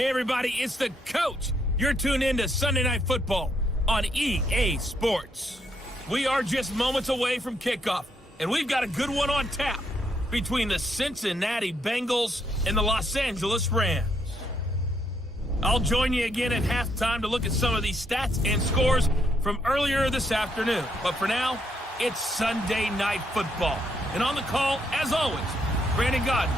Hey, everybody, it's the coach. You're tuned in to Sunday Night Football on EA Sports. We are just moments away from kickoff, and we've got a good one on tap between the Cincinnati Bengals and the Los Angeles Rams. I'll join you again at halftime to look at some of these stats and scores from earlier this afternoon. But for now, it's Sunday Night Football. And on the call, as always, Brandon Gaudin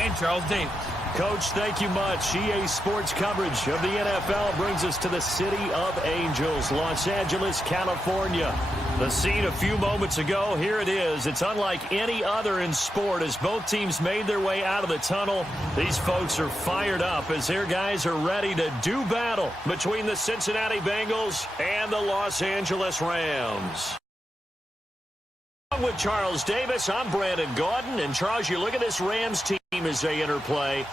and Charles Davis. Coach, thank you much. EA Sports coverage of the NFL brings us to the City of Angels, Los Angeles, California. The scene a few moments ago, here it is. It's unlike any other in sport as both teams made their way out of the tunnel. These folks are fired up as their guys are ready to do battle between the Cincinnati Bengals and the Los Angeles Rams. With Charles Davis, I'm Brandon Gaudin. And Charles, you look at this Rams team as they enter play.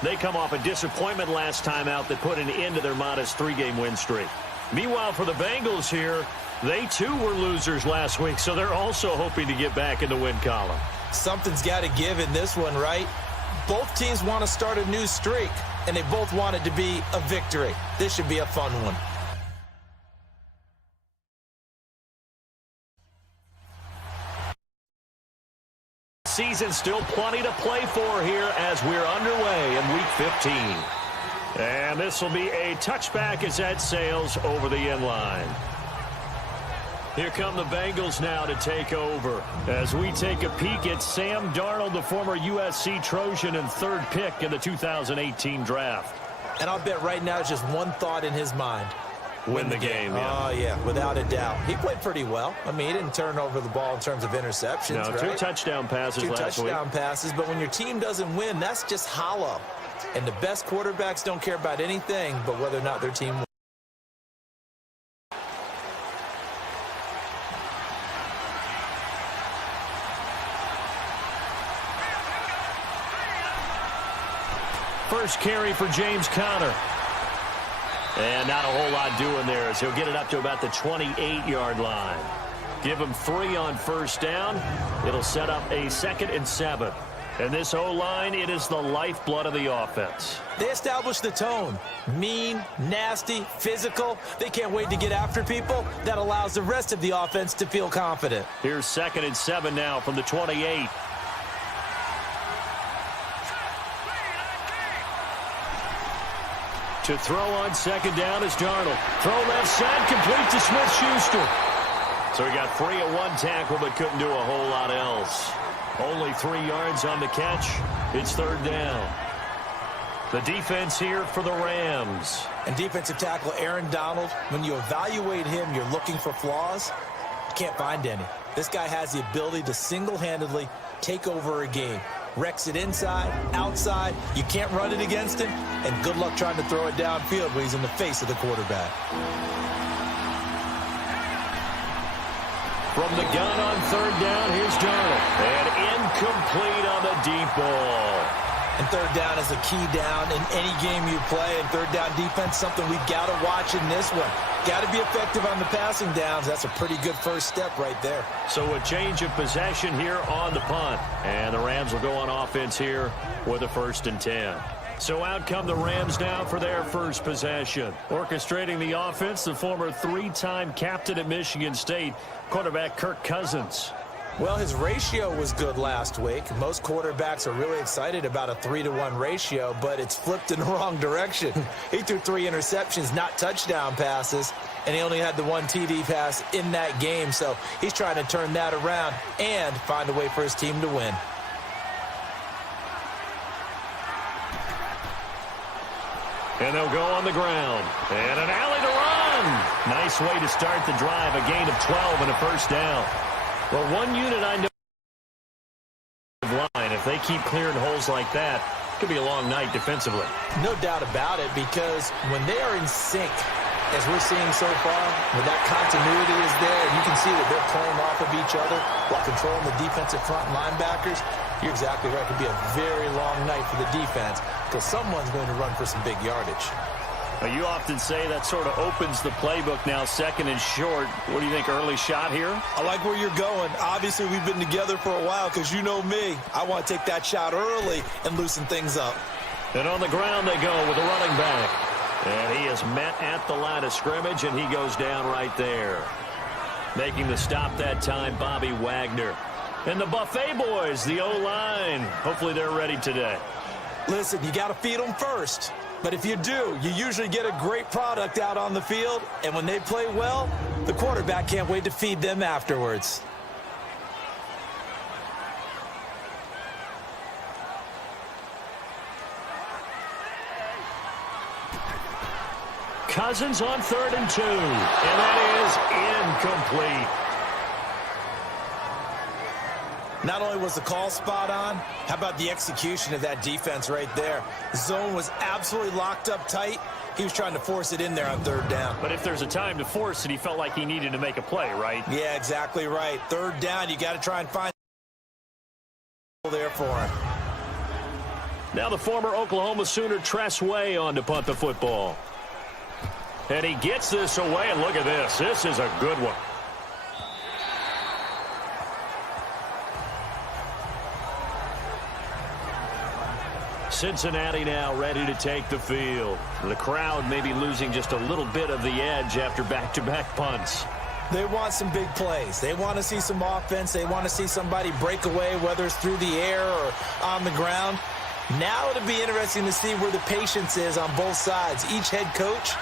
They come off a disappointment last time out that put an end to their modest 3-game win streak. Meanwhile, for the Bengals here, they too were losers last week, so they're also hoping to get back in the win column. Something's got to give in this one, right? Both teams want to start a new streak, and they both want it to be a victory. This should be a fun one. Season still plenty to play for here as we're underway in Week 15. And this will be a touchback as that sails over the end line. Here come the Bengals now to take over as we take a peek at Sam Darnold, the former USC Trojan and third pick in the 2018 draft. And I'll bet right now just one thought in his mind. Win the game. Yeah. Oh, yeah, without a doubt. He played pretty well. I mean, he didn't turn over the ball in terms of interceptions, no, right? 2 touchdown passes last week. 2 touchdown passes, but when your team doesn't win, that's just hollow. And the best quarterbacks don't care about anything but whether or not their team wins. First carry for James Conner. And not a whole lot doing there as he'll get it up to about the 28-yard line. Give him 3 on first down. It'll set up a 2nd and 7. And this O-line, it is the lifeblood of the offense. They established the tone. Mean, nasty, physical. They can't wait to get after people. That allows the rest of the offense to feel confident. Here's 2nd and 7 now from the 28. To throw on 2nd down is Darnold. Throw left side, complete to Smith-Schuster. So he got free at 1 tackle, but couldn't do a whole lot else. Only 3 yards on the catch. It's 3rd down. The defense here for the Rams. And defensive tackle Aaron Donald, when you evaluate him, you're looking for flaws. You can't find any. This guy has the ability to single-handedly take over a game. Wrecks it inside, outside. You can't run it against him. And good luck trying to throw it downfield when he's in the face of the quarterback. From the gun on 3rd down, here's Darnold. And incomplete on the deep ball. And 3rd down is a key down in any game you play. And 3rd down defense, something we've got to watch in this one. Got to be effective on the passing downs. That's a pretty good first step right there. So a change of possession here on the punt. And the Rams will go on offense here with a 1st and 10. So out come the Rams now for their first possession. Orchestrating the offense, the former 3-time captain at Michigan State, quarterback Kirk Cousins. Well, his ratio was good last week. Most quarterbacks are really excited about a 3-to-1 ratio, but it's flipped in the wrong direction. He threw 3 interceptions, not touchdown passes, and he only had the 1 TD pass in that game. So he's trying to turn that around and find a way for his team to win. And they'll go on the ground. And an alley to run. Nice way to start the drive. A gain of 12 and a 1st down. Well, one unit I know line, if they keep clearing holes like that, it could be a long night defensively. No doubt about it, because when they are in sync, as we're seeing so far, when that continuity is there, and you can see that they're playing off of each other while controlling the defensive front linebackers, you're exactly right. It could be a very long night for the defense because someone's going to run for some big yardage. Now, you often say that sort of opens the playbook now, 2nd and short. What do you think, early shot here? I like where you're going. Obviously, we've been together for a while because you know me. I want to take that shot early and loosen things up. And on the ground they go with the running back. And he is met at the line of scrimmage, and he goes down right there. Making the stop that time, Bobby Wagner. And the Buffet boys, the O-line. Hopefully they're ready today. Listen, you got to feed them first. But if you do, you usually get a great product out on the field. And when they play well, the quarterback can't wait to feed them afterwards. Cousins on 3rd and 2. And that is incomplete. Not only was the call spot on, how about the execution of that defense right there? The zone was absolutely locked up tight. He was trying to force it in there on 3rd down. But if there's a time to force it, he felt like he needed to make a play, right? Yeah, exactly right. 3rd down, you got to try and find there for him. Now the former Oklahoma Sooner Tress Way on to punt the football. And he gets this away, and look at this. This is a good one. Cincinnati now ready to take the field. The crowd may be losing just a little bit of the edge after back-to-back punts. They want some big plays. They want to see some offense. They want to see somebody break away, whether it's through the air or on the ground. Now it'll be interesting to see where the patience is on both sides. Each head coach,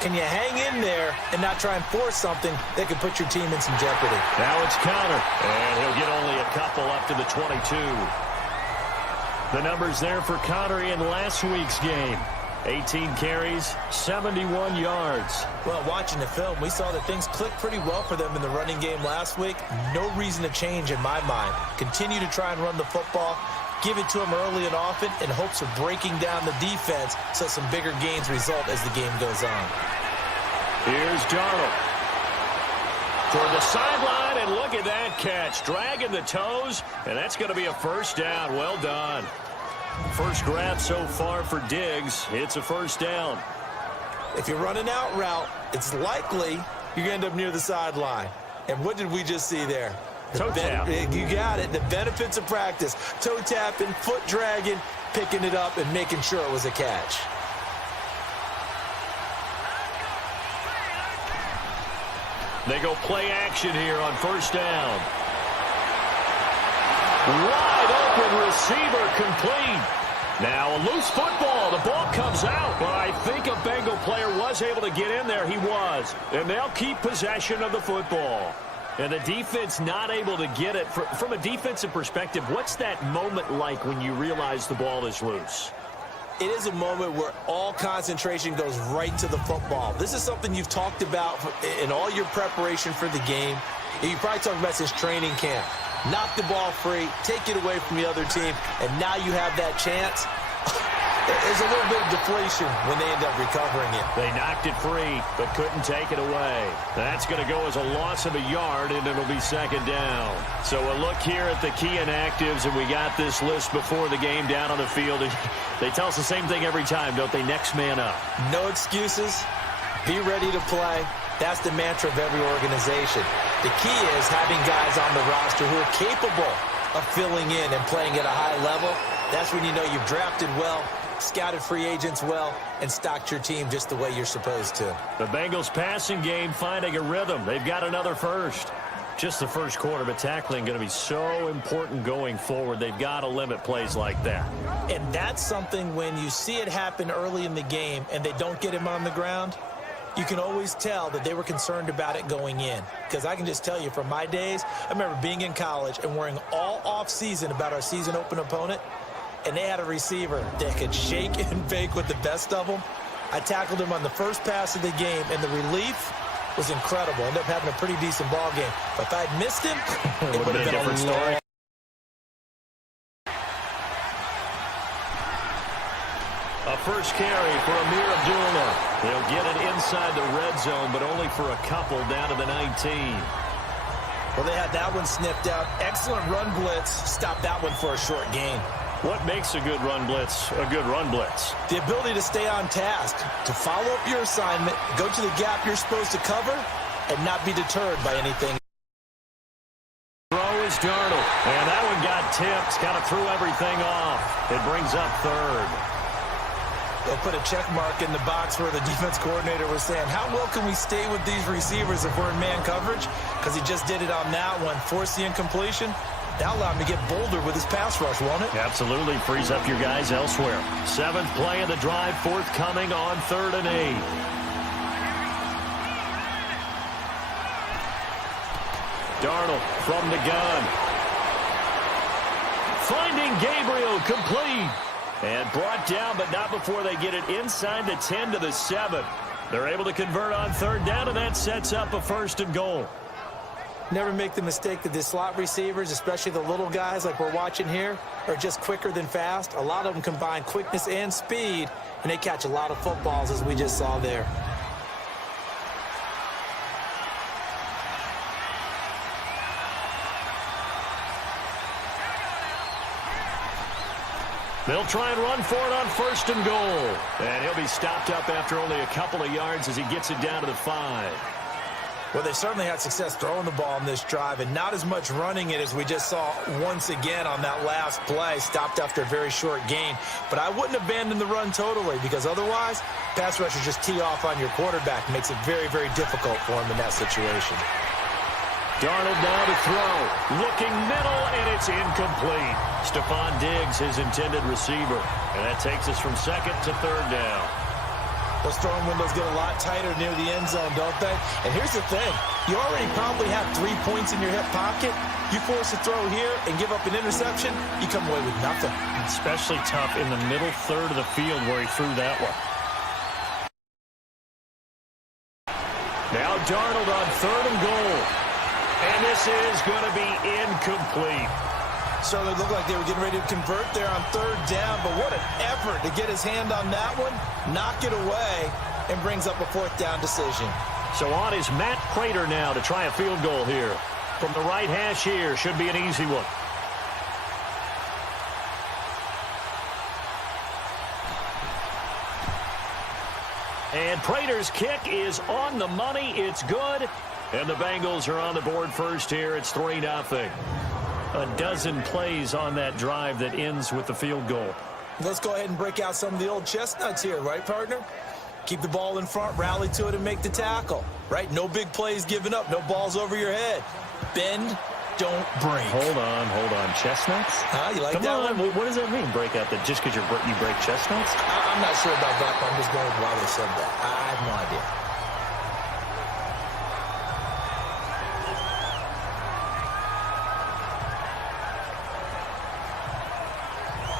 can you hang in there and not try and force something that could put your team in some jeopardy? Now it's Connor, and he'll get only a couple up to the 22. The numbers there for Connor in last week's game. 18 carries, 71 yards. Well, watching the film, we saw that things clicked pretty well for them in the running game last week. No reason to change in my mind. Continue to try and run the football, give it to them early and often in hopes of breaking down the defense so some bigger gains result as the game goes on. Here's Darnold for the sideline, and look at that catch. Dragging the toes, and that's going to be a 1st down. Well done. First grab so far for Diggs. It's a 1st down. If you run an out route, it's likely you're going to end up near the sideline. And what did we just see there? Toe tap. You got it. The benefits of practice. Toe tapping, foot dragging, picking it up, and making sure it was a catch. They go play action here on 1st down. Wide open receiver complete. Now a loose football. The ball comes out. But I think a Bengal player was able to get in there. He was. And they'll keep possession of the football. And the defense not able to get it. From a defensive perspective, what's that moment like when you realize the ball is loose? It is a moment where all concentration goes right to the football. This is something you've talked about in all your preparation for the game. You probably talked about since training camp. Knock the ball free, take it away from the other team, and now you have that chance. There's a little bit of deflation when they end up recovering it. They knocked it free, but couldn't take it away. That's going to go as a loss of a yard, and it'll be 2nd down. So a look here at the key inactives, and we got this list before the game down on the field. They tell us the same thing every time, don't they? Next man up. No excuses. Be ready to play. That's the mantra of every organization. The key is having guys on the roster who are capable of filling in and playing at a high level. That's when you know you've drafted well, scouted free agents well, and stocked your team just the way you're supposed to. The Bengals passing game finding a rhythm. They've got another first. Just the first quarter, but tackling going to be so important going forward. They've got to limit plays like that. And that's something when you see it happen early in the game and they don't get him on the ground, you can always tell that they were concerned about it going in. Because I can just tell you from my days, I remember being in college and worrying all off-season about our season open opponent, and they had a receiver that could shake and bake with the best of them. I tackled him on the first pass of the game, and the relief was incredible. Ended up having a pretty decent ball game. But if I'd missed him, it would have been a different story. A first carry for Amir Abdullah. They'll get it inside the red zone, but only for a couple down to the 19. Well, they had that one sniffed out. Excellent run blitz. Stopped that one for a short gain. What makes a good run blitz a good run blitz? The ability to stay on task, to follow up your assignment, go to the gap you're supposed to cover, and not be deterred by anything. Throw is Darnold, and that one got tipped, kind of threw everything off. It brings up 3rd. They put a check mark in the box where the defense coordinator was saying, how well can we stay with these receivers if we're in man coverage? Because he just did it on that one, forced the incompletion. That allowed him to get bolder with his pass rush, won't it? Absolutely. Frees up your guys elsewhere. 7th play of the drive, forthcoming on 3rd and 8. Darnold from the gun. Finding Gabriel, complete. And brought down, but not before they get it inside the 10 to the 7. They're able to convert on 3rd down, and that sets up a 1st and goal. Never make the mistake that the slot receivers, especially the little guys like we're watching here, are just quicker than fast. A lot of them combine quickness and speed, and they catch a lot of footballs, as we just saw there. They'll try and run for it on 1st and goal. And he'll be stopped up after only a couple of yards as he gets it down to the 5. Well, they certainly had success throwing the ball in this drive and not as much running it as we just saw once again on that last play, stopped after a very short gain. But I wouldn't abandon the run totally because otherwise, pass rushers just tee off on your quarterback. Makes it very, very difficult for him in that situation. Darnold now to throw. Looking middle, and it's incomplete. Stephon Diggs, his intended receiver. And that takes us from 2nd to 3rd down. Those throwing windows get a lot tighter near the end zone, don't they? And here's the thing. You already probably have 3 points in your hip pocket. You force a throw here and give up an interception, you come away with nothing. Especially tough in the middle third of the field where he threw that one. Now Darnold on 3rd and goal. And this is going to be incomplete. Certainly looked like they were getting ready to convert there on 3rd down, but what an effort to get his hand on that one, knock it away, and brings up a 4th down decision. So on is Matt Prater now to try a field goal here. From the right hash here, should be an easy one. And Prater's kick is on the money. It's good. And the Bengals are on the board first here. It's 3-0. A dozen plays on that drive that ends with the field goal. Let's go ahead and break out some of the old chestnuts here, right, partner? Keep the ball in front, rally to it, and make the tackle, right? No big plays given up, no balls over your head. Bend, don't break. Hold on. Chestnuts? Huh? You like Come that on. one? What does that mean, break out? That just because you break chestnuts? I'm not sure about that, but I'm just going with why they said that. I have no idea.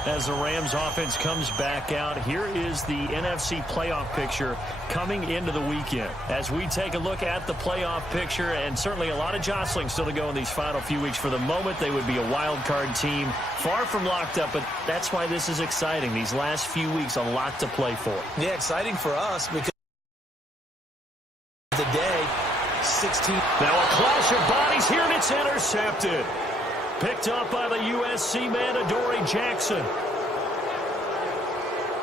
As the Rams offense comes back out, here is the NFC playoff picture coming into the weekend. As we take a look at the playoff picture, and certainly a lot of jostling still to go in these final few weeks. For the moment, they would be a wild card team, far from locked up, but that's why this is exciting. These last few weeks, a lot to play for. Yeah, exciting for us because the day, 16. Now a clash of bodies here, and it's intercepted. Picked up by the USC man, Adoree Jackson.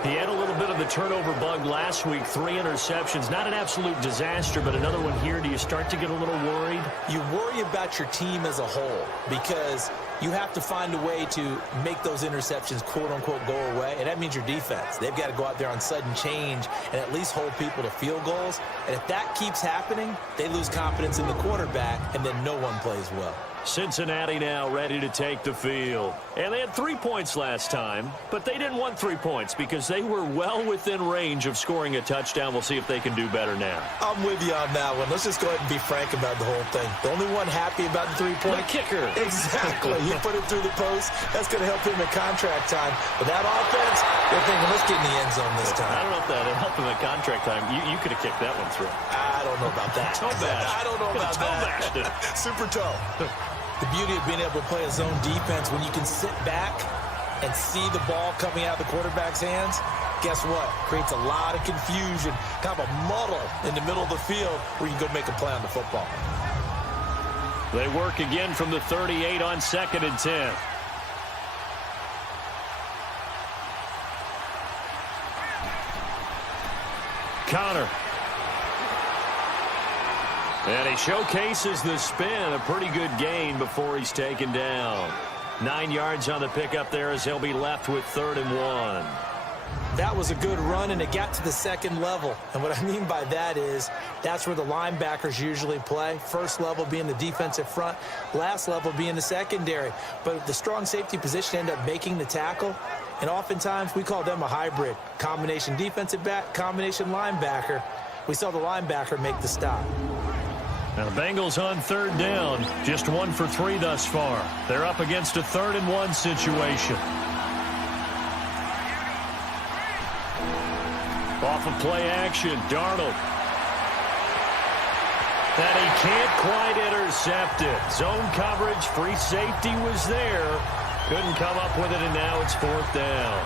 He had a little bit of the turnover bug last week, 3 interceptions. Not an absolute disaster, but another one here. Do you start to get a little worried? You worry about your team as a whole because you have to find a way to make those interceptions, quote-unquote, go away, and that means your defense. They've got to go out there on sudden change and at least hold people to field goals. And if that keeps happening, they lose confidence in the quarterback, and then no one plays well. Cincinnati now ready to take the field. And they had 3 points last time, but they didn't want 3 points because they were well within range of scoring a touchdown. We'll see if they can do better now. I'm with you on that one. Let's just go ahead and be frank about the whole thing. The only one happy about the 3-point? The kicker. Exactly. He put it through the post. That's going to help him at contract time. But that offense, they're thinking, let's get in the end zone this time. I don't know if that helped him at contract time. You could have kicked that one through. I don't know about that. Toe bash. I don't know about that. Super toe. The beauty of being able to play a zone defense when you can sit back and see the ball coming out of the quarterback's hands, guess what? Creates a lot of confusion, kind of a muddle in the middle of the field where you can go make a play on the football. They work again from the 38 on 2nd and 10. Connor. And he showcases the spin, a pretty good gain before he's taken down. 9 yards on the pickup there as he'll be left with 3rd and 1. That was a good run, and it got to the second level. And what I mean by that is that's where the linebackers usually play. First level being the defensive front, last level being the secondary. But the strong safety position ended up making the tackle, and oftentimes we call them a hybrid. Combination defensive back, combination linebacker. We saw the linebacker make the stop. Now the Bengals on third down, just 1 for 3 thus far. They're up against a 3rd-and-1 situation. Off of play action, Darnold. And he can't quite intercept it. Zone coverage, free safety was there. Couldn't come up with it, and now it's 4th down.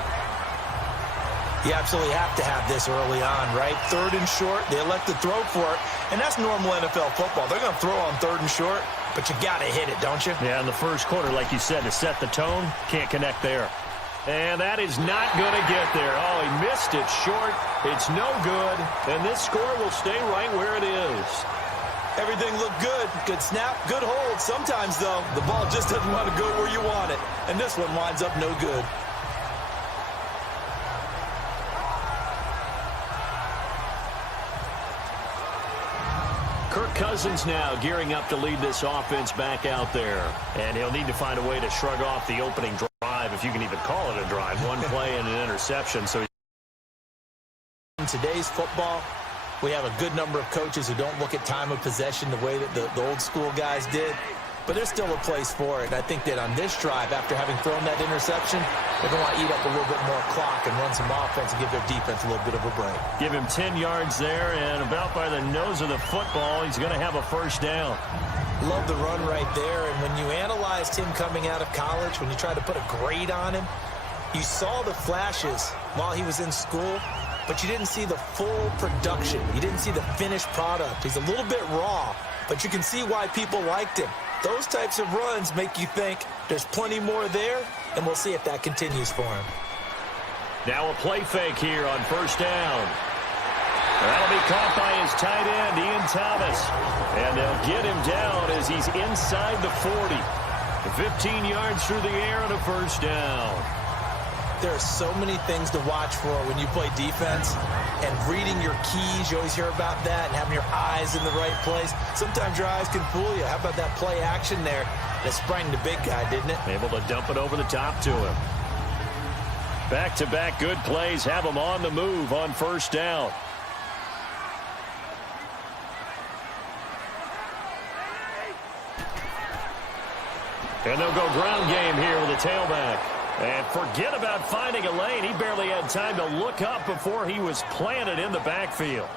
You absolutely have to have this early on, right? 3rd and short, they elect to throw for it, and that's normal NFL football. They're going to throw on 3rd and short, but you got to hit it, don't you? Yeah, in the first quarter, like you said, to set the tone, can't connect there. And that is not going to get there. Oh, he missed it short. It's no good. And this score will stay right where it is. Everything looked good. Good snap, good hold. Sometimes, though, the ball just doesn't want to go where you want it. And this one winds up no good. Kirk Cousins now gearing up to lead this offense back out there. And he'll need to find a way to shrug off the opening drive, if you can even call it a drive. One play and an interception. So in today's football, we have a good number of coaches who don't look at time of possession the way that the old school guys did. But there's still a place for it. And I think that on this drive, after having thrown that interception, they're going to want to eat up a little bit more clock and run some offense and give their defense a little bit of a break. Give him 10 yards there, and about by the nose of the football, he's going to have a 1st down. Love the run right there. And when you analyzed him coming out of college, when you tried to put a grade on him, you saw the flashes while he was in school, but you didn't see the full production. You didn't see the finished product. He's a little bit raw, but you can see why people liked him. Those types of runs make you think there's plenty more there, and we'll see if that continues for him. Now a play fake here on 1st down. That'll be caught by his tight end, Ian Thomas. And they'll get him down as he's inside the 40. 15 yards through the air and a 1st down. There are so many things to watch for when you play defense, and reading your keys, you always hear about that, and having your eyes in the right place. Sometimes your eyes can fool you. How about that play action there that sprang the big guy, didn't it? Able to dump it over the top to him. Back-to-back good plays have him on the move on 1st down. And they'll go ground game here with a tailback. And forget about finding a lane. He barely had time to look up before he was planted in the backfield.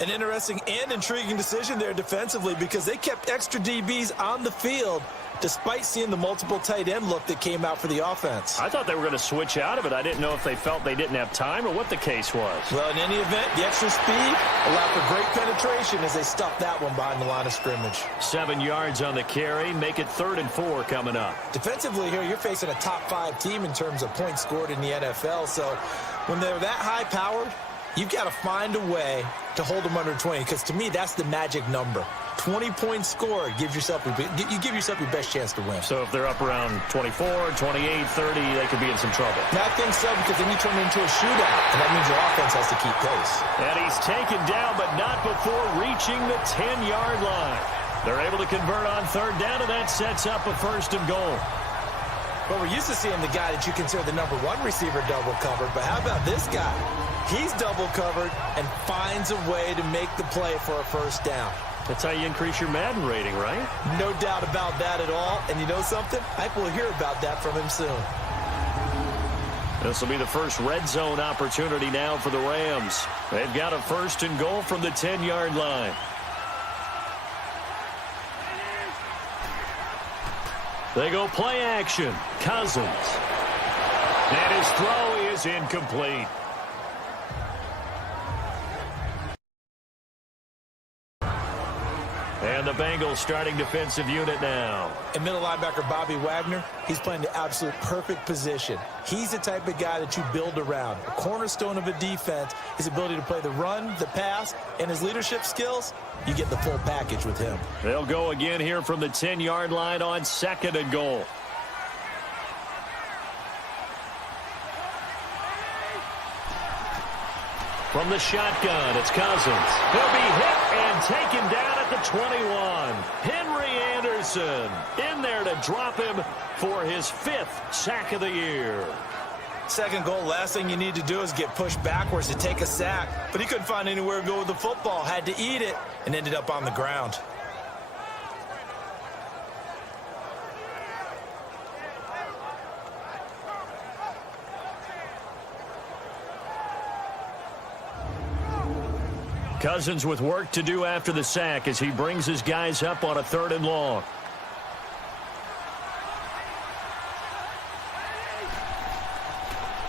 An interesting and intriguing decision there defensively, because they kept extra DBs on the field despite seeing the multiple tight end look that came out for the offense. I thought they were going to switch out of it. I didn't know if they felt they didn't have time or what the case was. Well, in any event, the extra speed allowed for great penetration as they stuffed that one behind the line of scrimmage. 7 yards on the carry. Make it 3rd and 4 coming up. Defensively here, you're facing a top 5 team in terms of points scored in the NFL. So when they're that high-powered, you've got to find a way to hold them under 20, because to me, that's the magic number. 20 points scored, you give yourself your best chance to win. So if they're up around 24, 28, 30, they could be in some trouble. I think so, because then you turn it into a shootout, and that means your offense has to keep pace. And he's taken down, but not before reaching the 10-yard line. They're able to convert on 3rd down, and that sets up a 1st and goal. But we're used to seeing the guy that you consider the number 1 receiver double covered, but how about this guy? He's double covered and finds a way to make the play for a 1st down. That's how you increase your Madden rating, right? No doubt about that at all. And you know something? I will hear about that from him soon. This will be the first red zone opportunity now for the Rams. They've got a 1st and goal from the 10-yard line. They go play action. Cousins. And his throw is incomplete. And the Bengals starting defensive unit now. And middle linebacker Bobby Wagner, he's playing the absolute perfect position. He's the type of guy that you build around. A cornerstone of a defense, his ability to play the run, the pass, and his leadership skills. You get the full package with him. They'll go again here from the 10-yard line on 2nd and goal. From the shotgun, it's Cousins. He'll be hit and taken down at the 21. Henry Anderson in there to drop him for his 5th sack of the year. Second goal, last thing you need to do is get pushed backwards to take a sack. But he couldn't find anywhere to go with the football. Had to eat it and ended up on the ground. Cousins with work to do after the sack as he brings his guys up on a 3rd and long.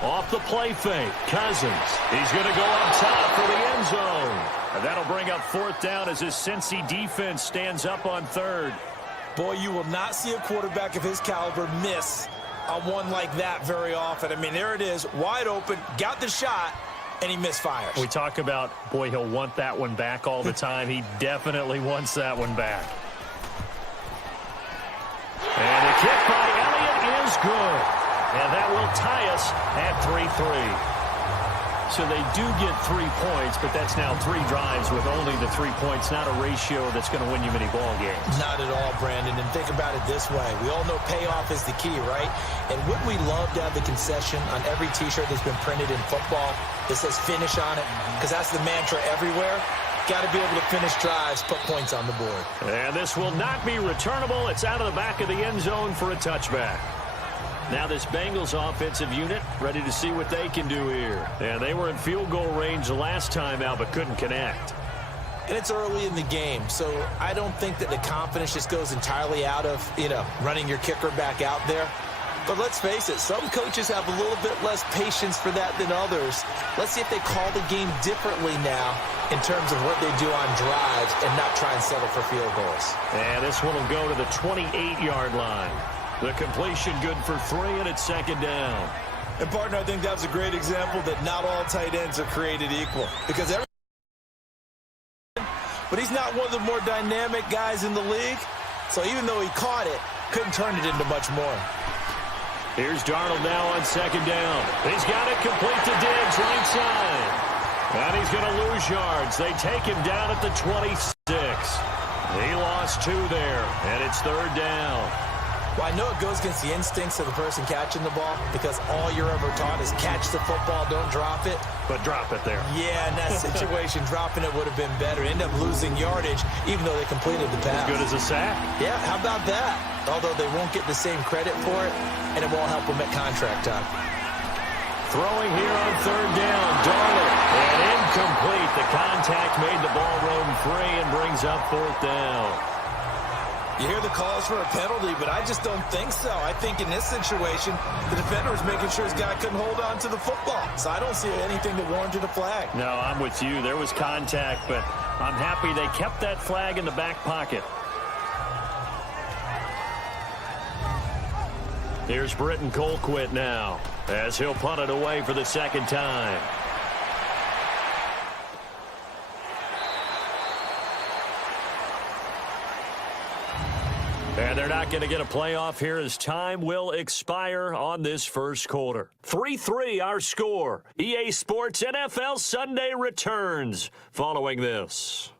Off the play fake, Cousins. He's going to go up top for the end zone. And that'll bring up 4th down as his Cincy defense stands up on 3rd. Boy, you will not see a quarterback of his caliber miss on one like that very often. I mean, there it is, wide open, got the shot, and he misfires. We talk about, boy, he'll want that one back all the time. He definitely wants that one back. And the kick by Elliott is good. And that will tie us at 3-3. So they do get 3 points, but that's now 3 drives with only the 3 points, not a ratio that's going to win you many ball games. Not at all, Brandon. And think about it this way. We all know payoff is the key, right? And wouldn't we love to have the concession on every T-shirt that's been printed in football that says finish on it? Because that's the mantra everywhere. Got to be able to finish drives, put points on the board. And this will not be returnable. It's out of the back of the end zone for a touchback. Now this Bengals offensive unit ready to see what they can do here. And they were in field goal range the last time out but couldn't connect. And it's early in the game, so I don't think that the confidence just goes entirely out of, running your kicker back out there. But let's face it, some coaches have a little bit less patience for that than others. Let's see if they call the game differently now in terms of what they do on drives and not try and settle for field goals. And this one will go to the 28-yard line. The completion good for 3, and it's 2nd down. And, partner, I think that was a great example that not all tight ends are created equal. Because but he's not one of the more dynamic guys in the league. So even though he caught it, couldn't turn it into much more. Here's Darnold now on 2nd down. He's got it complete to Diggs, right side. And he's going to lose yards. They take him down at the 26. He lost 2 there, and it's 3rd down. Well, I know it goes against the instincts of the person catching the ball because all you're ever taught is catch the football, don't drop it. But drop it there. Yeah, in that situation, dropping it would have been better. End up losing yardage, even though they completed the pass. As good as a sack. Yeah, how about that? Although they won't get the same credit for it, and it won't help them at contract time. Throwing here on 3rd down, Darnold. And incomplete. The contact made the ball roam free and brings up 4th down. You hear the calls for a penalty, but I just don't think so. I think in this situation, the defender was making sure his guy couldn't hold on to the football. So I don't see anything that warranted a flag. No, I'm with you. There was contact, but I'm happy they kept that flag in the back pocket. Here's Britton Colquitt now as he'll punt it away for the 2nd time. And they're not going to get a playoff here as time will expire on this first quarter. 3-3 our score. EA Sports NFL Sunday returns following this.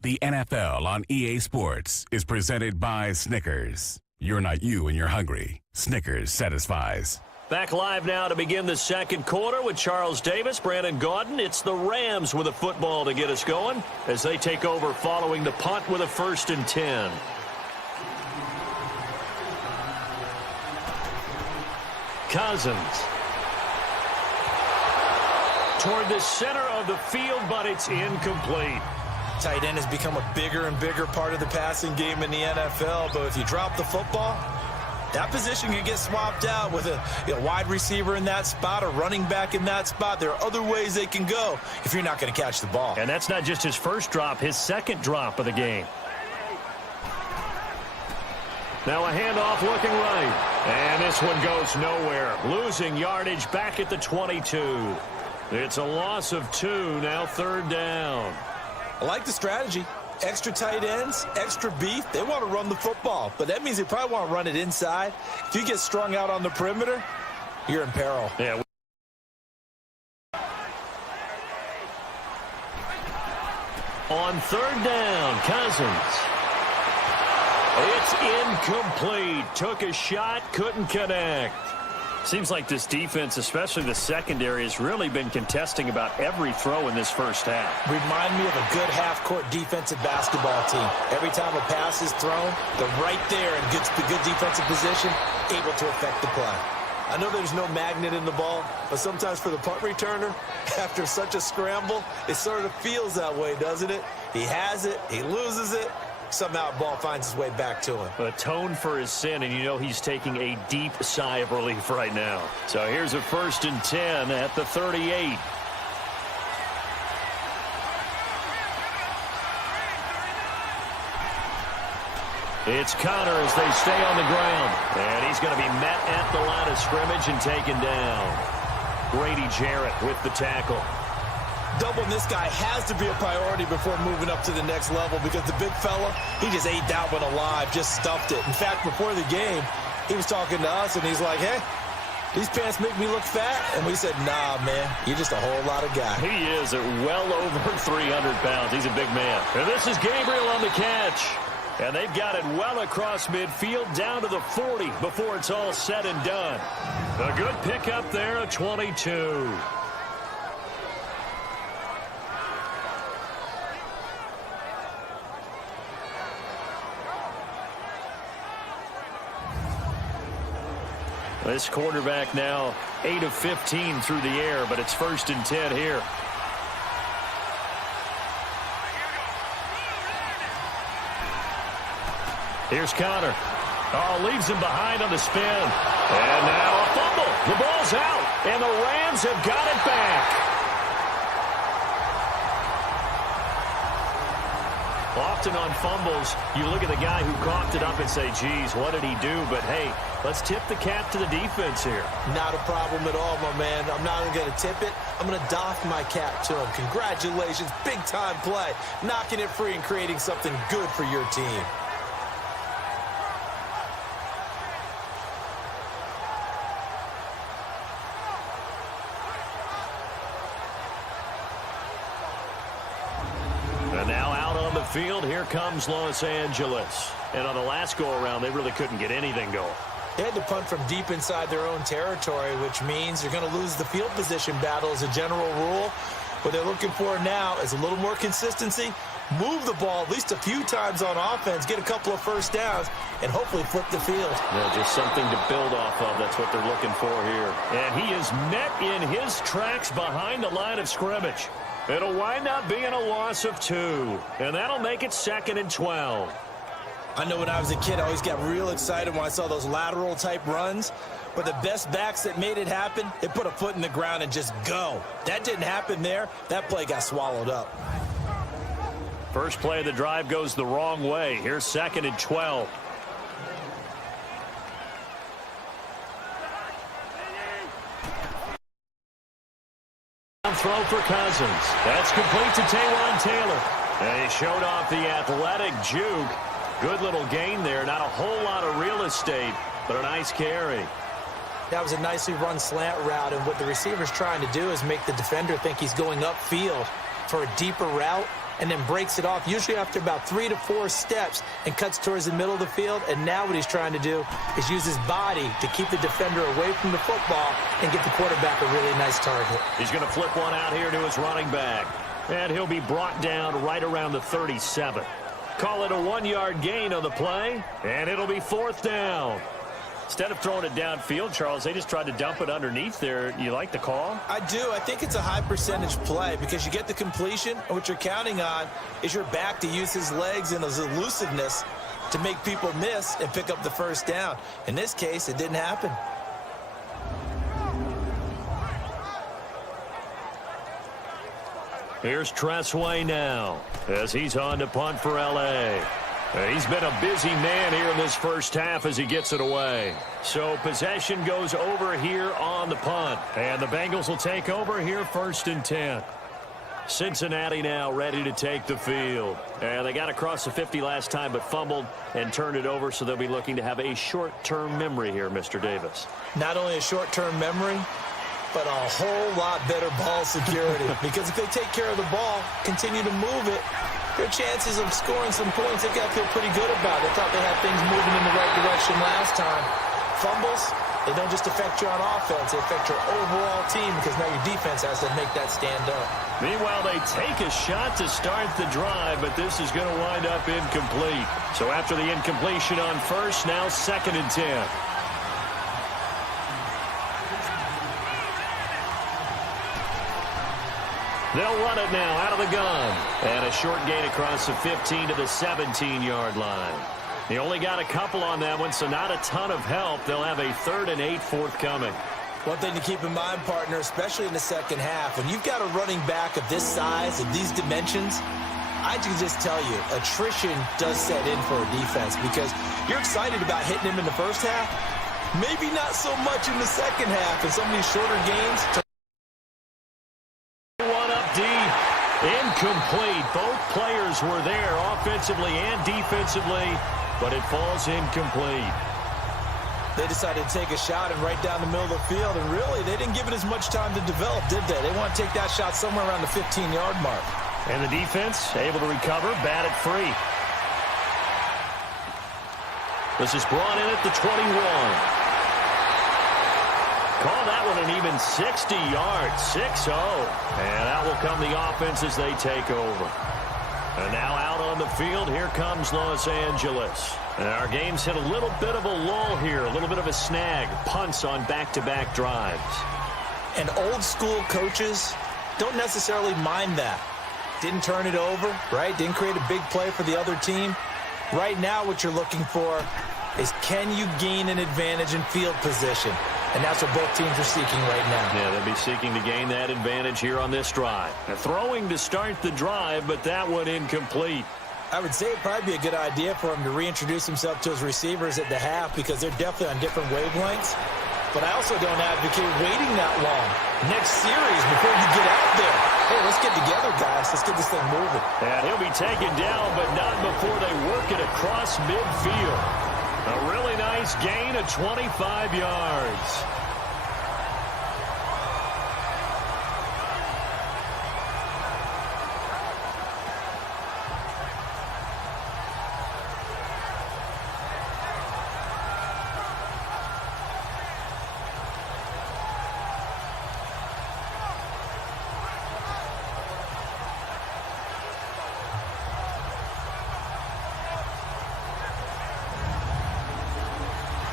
The NFL on EA Sports is presented by Snickers. You're not you when you're hungry. Snickers satisfies. Back live now to begin the second quarter with Charles Davis, Brandon Gaudin. It's the Rams with a football to get us going as they take over following the punt with a 1st and 10. Cousins. Toward the center of the field, but it's incomplete. Tight end has become a bigger and bigger part of the passing game in the NFL, but if you drop the football, that position can get swapped out with a wide receiver in that spot, a running back in that spot. There are other ways they can go if you're not going to catch the ball. And that's not just his first drop, his 2nd drop of the game. Now a handoff looking right. And this one goes nowhere. Losing yardage back at the 22. It's a loss of 2, now 3rd down. I like the strategy. Extra tight ends, extra beef, they want to run the football. But that means they probably want to run it inside. If you get strung out on the perimeter, you're in peril. Yeah. On third down, Cousins. It's incomplete. Took a shot, couldn't connect. Seems like this defense, especially the secondary, has really been contesting about every throw in this first half. Remind me of a good half-court defensive basketball team. Every time a pass is thrown, they're right there and gets the good defensive position, able to affect the play. I know there's no magnet in the ball, but sometimes for the punt returner, after such a scramble, it sort of feels that way, doesn't it? He has it, he loses it, somehow the ball finds its way back to him. Atone for his sin, and you know he's taking a deep sigh of relief right now. So here's a 1st and 10 at the 38. It's Connor as they stay on the ground. And he's going to be met at the line of scrimmage and taken down. Grady Jarrett with the tackle. Doubling this guy has to be a priority before moving up to the next level because the big fella, he just ate that one alive, just stuffed it. In fact, before the game, he was talking to us, and he's like, hey, these pants make me look fat. And we said, nah, man, you're just a whole lot of guy. He is at well over 300 pounds. He's a big man. And this is Gabriel on the catch. And they've got it well across midfield down to the 40 before it's all said and done. A good pickup there, a 22. This quarterback now 8 of 15 through the air, but it's 1st and 10 here. Here's Connor. Oh, leaves him behind on the spin. And now a fumble. The ball's out, and the Rams have got it back. Often on fumbles, you look at the guy who coughed it up and say, geez, what did he do? But, hey, let's tip the cap to the defense here. Not a problem at all, my man. I'm not even going to tip it. I'm going to doff my cap to him. Congratulations. Big-time play. Knocking it free and creating something good for your team. And now out on the field, here comes Los Angeles. And on the last go-around, they really couldn't get anything going. They had to punt from deep inside their own territory, which means they're going to lose the field position battle as a general rule. What they're looking for now is a little more consistency, move the ball at least a few times on offense, get a couple of first downs, and hopefully flip the field. Yeah, just something to build off of. That's what they're looking for here. And he is met in his tracks behind the line of scrimmage. It'll wind up being a loss of 2, and that'll make it 2nd and 12. I know when I was a kid, I always got real excited when I saw those lateral-type runs. But the best backs that made it happen, they put a foot in the ground and just go. That didn't happen there. That play got swallowed up. First play of the drive goes the wrong way. Here's 2nd and 12. Throw for Cousins. That's complete to Taywan Taylor. And he showed off the athletic juke. Good little gain there. Not a whole lot of real estate, but a nice carry. That was a nicely run slant route, and what the receiver's trying to do is make the defender think he's going upfield for a deeper route and then breaks it off, usually after about 3 to 4 steps, and cuts towards the middle of the field. And now what he's trying to do is use his body to keep the defender away from the football and get the quarterback a really nice target. He's going to flip one out here to his running back. And he'll be brought down right around the 37. Call it a 1-yard gain on the play, and it'll be 4th down. Instead of throwing it downfield, Charles, they just tried to dump it underneath there. You like the call? I do. I think it's a high-percentage play because you get the completion, and what you're counting on is your back to use his legs and his elusiveness to make people miss and pick up the first down. In this case, it didn't happen. Here's Tressway now as he's on to punt for L.A. He's been a busy man here in this first half as he gets it away. So possession goes over here on the punt. And the Bengals will take over here 1st and 10. Cincinnati now ready to take the field. And they got across the 50 last time but fumbled and turned it over, so they'll be looking to have a short-term memory here, Mr. Davis. Not only a short-term memory, but a whole lot better ball security. Because if they take care of the ball, continue to move it, their chances of scoring some points, they've got to feel pretty good about it. They thought they had things moving in the right direction last time. Fumbles, they don't just affect you on offense, they affect your overall team because now your defense has to make that stand up. Meanwhile, they take a shot to start the drive, but this is going to wind up incomplete. So after the incompletion on first, now 2nd and 10. They'll run it now out of the gun. And a short gain across the 15 to the 17-yard line. He only got a couple on that one, so not a ton of help. They'll have a 3rd and 8 forthcoming. One thing to keep in mind, partner, especially in the second half, when you've got a running back of this size, of these dimensions, I can just tell you, attrition does set in for a defense because you're excited about hitting him in the first half, maybe not so much in the second half in some of these shorter games. One up deep, incomplete. Both players were there offensively and defensively, but it falls incomplete. They decided to take a shot and right down the middle of the field, and really, they didn't give it as much time to develop, did they? They want to take that shot somewhere around the 15-yard mark. And the defense able to recover, bat it free. This is brought in at the 21. Call that one an even 60 yards, 6-0. And out will come the offense as they take over. And now out on the field, here comes Los Angeles. And our game's hit a little bit of a lull here, a little bit of a snag, punts on back-to-back drives. And old-school coaches don't necessarily mind that. Didn't turn it over, right? Didn't create a big play for the other team. Right now what you're looking for is can you gain an advantage in field position? And that's what both teams are seeking right now. Yeah, they'll be seeking to gain that advantage here on this drive. Now, throwing to start the drive, but that one incomplete. I would say it'd probably be a good idea for him to reintroduce himself to his receivers at the half because they're definitely on different wavelengths. But I also don't advocate waiting that long. Next series before you get out there. Hey, let's get together, guys. Let's get this thing moving. And he'll be taken down, but not before they work it across midfield. A really nice gain of 25 yards.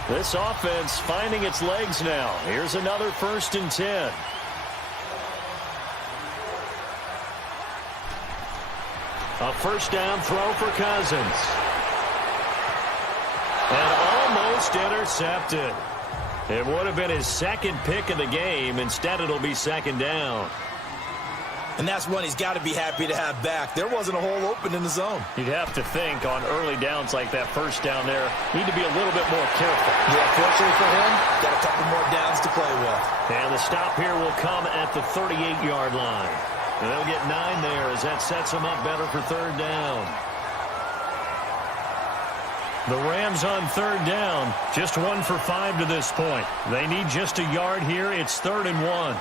This offense finding its legs now. Here's another 1st and 10. A first down throw for Cousins. And almost intercepted. It would have been his 2nd pick of the game. Instead, it'll be 2nd down. And that's one he's got to be happy to have back. There wasn't a hole open in the zone. You'd have to think on early downs like that first down there, need to be a little bit more careful. Yeah, fortunately for him, got a couple more downs to play with. And the stop here will come at the 38-yard line. And they'll get 9 there as that sets them up better for 3rd down. The Rams on 3rd down, just 1 for 5 to this point. They need just a yard here. It's 3rd and 1.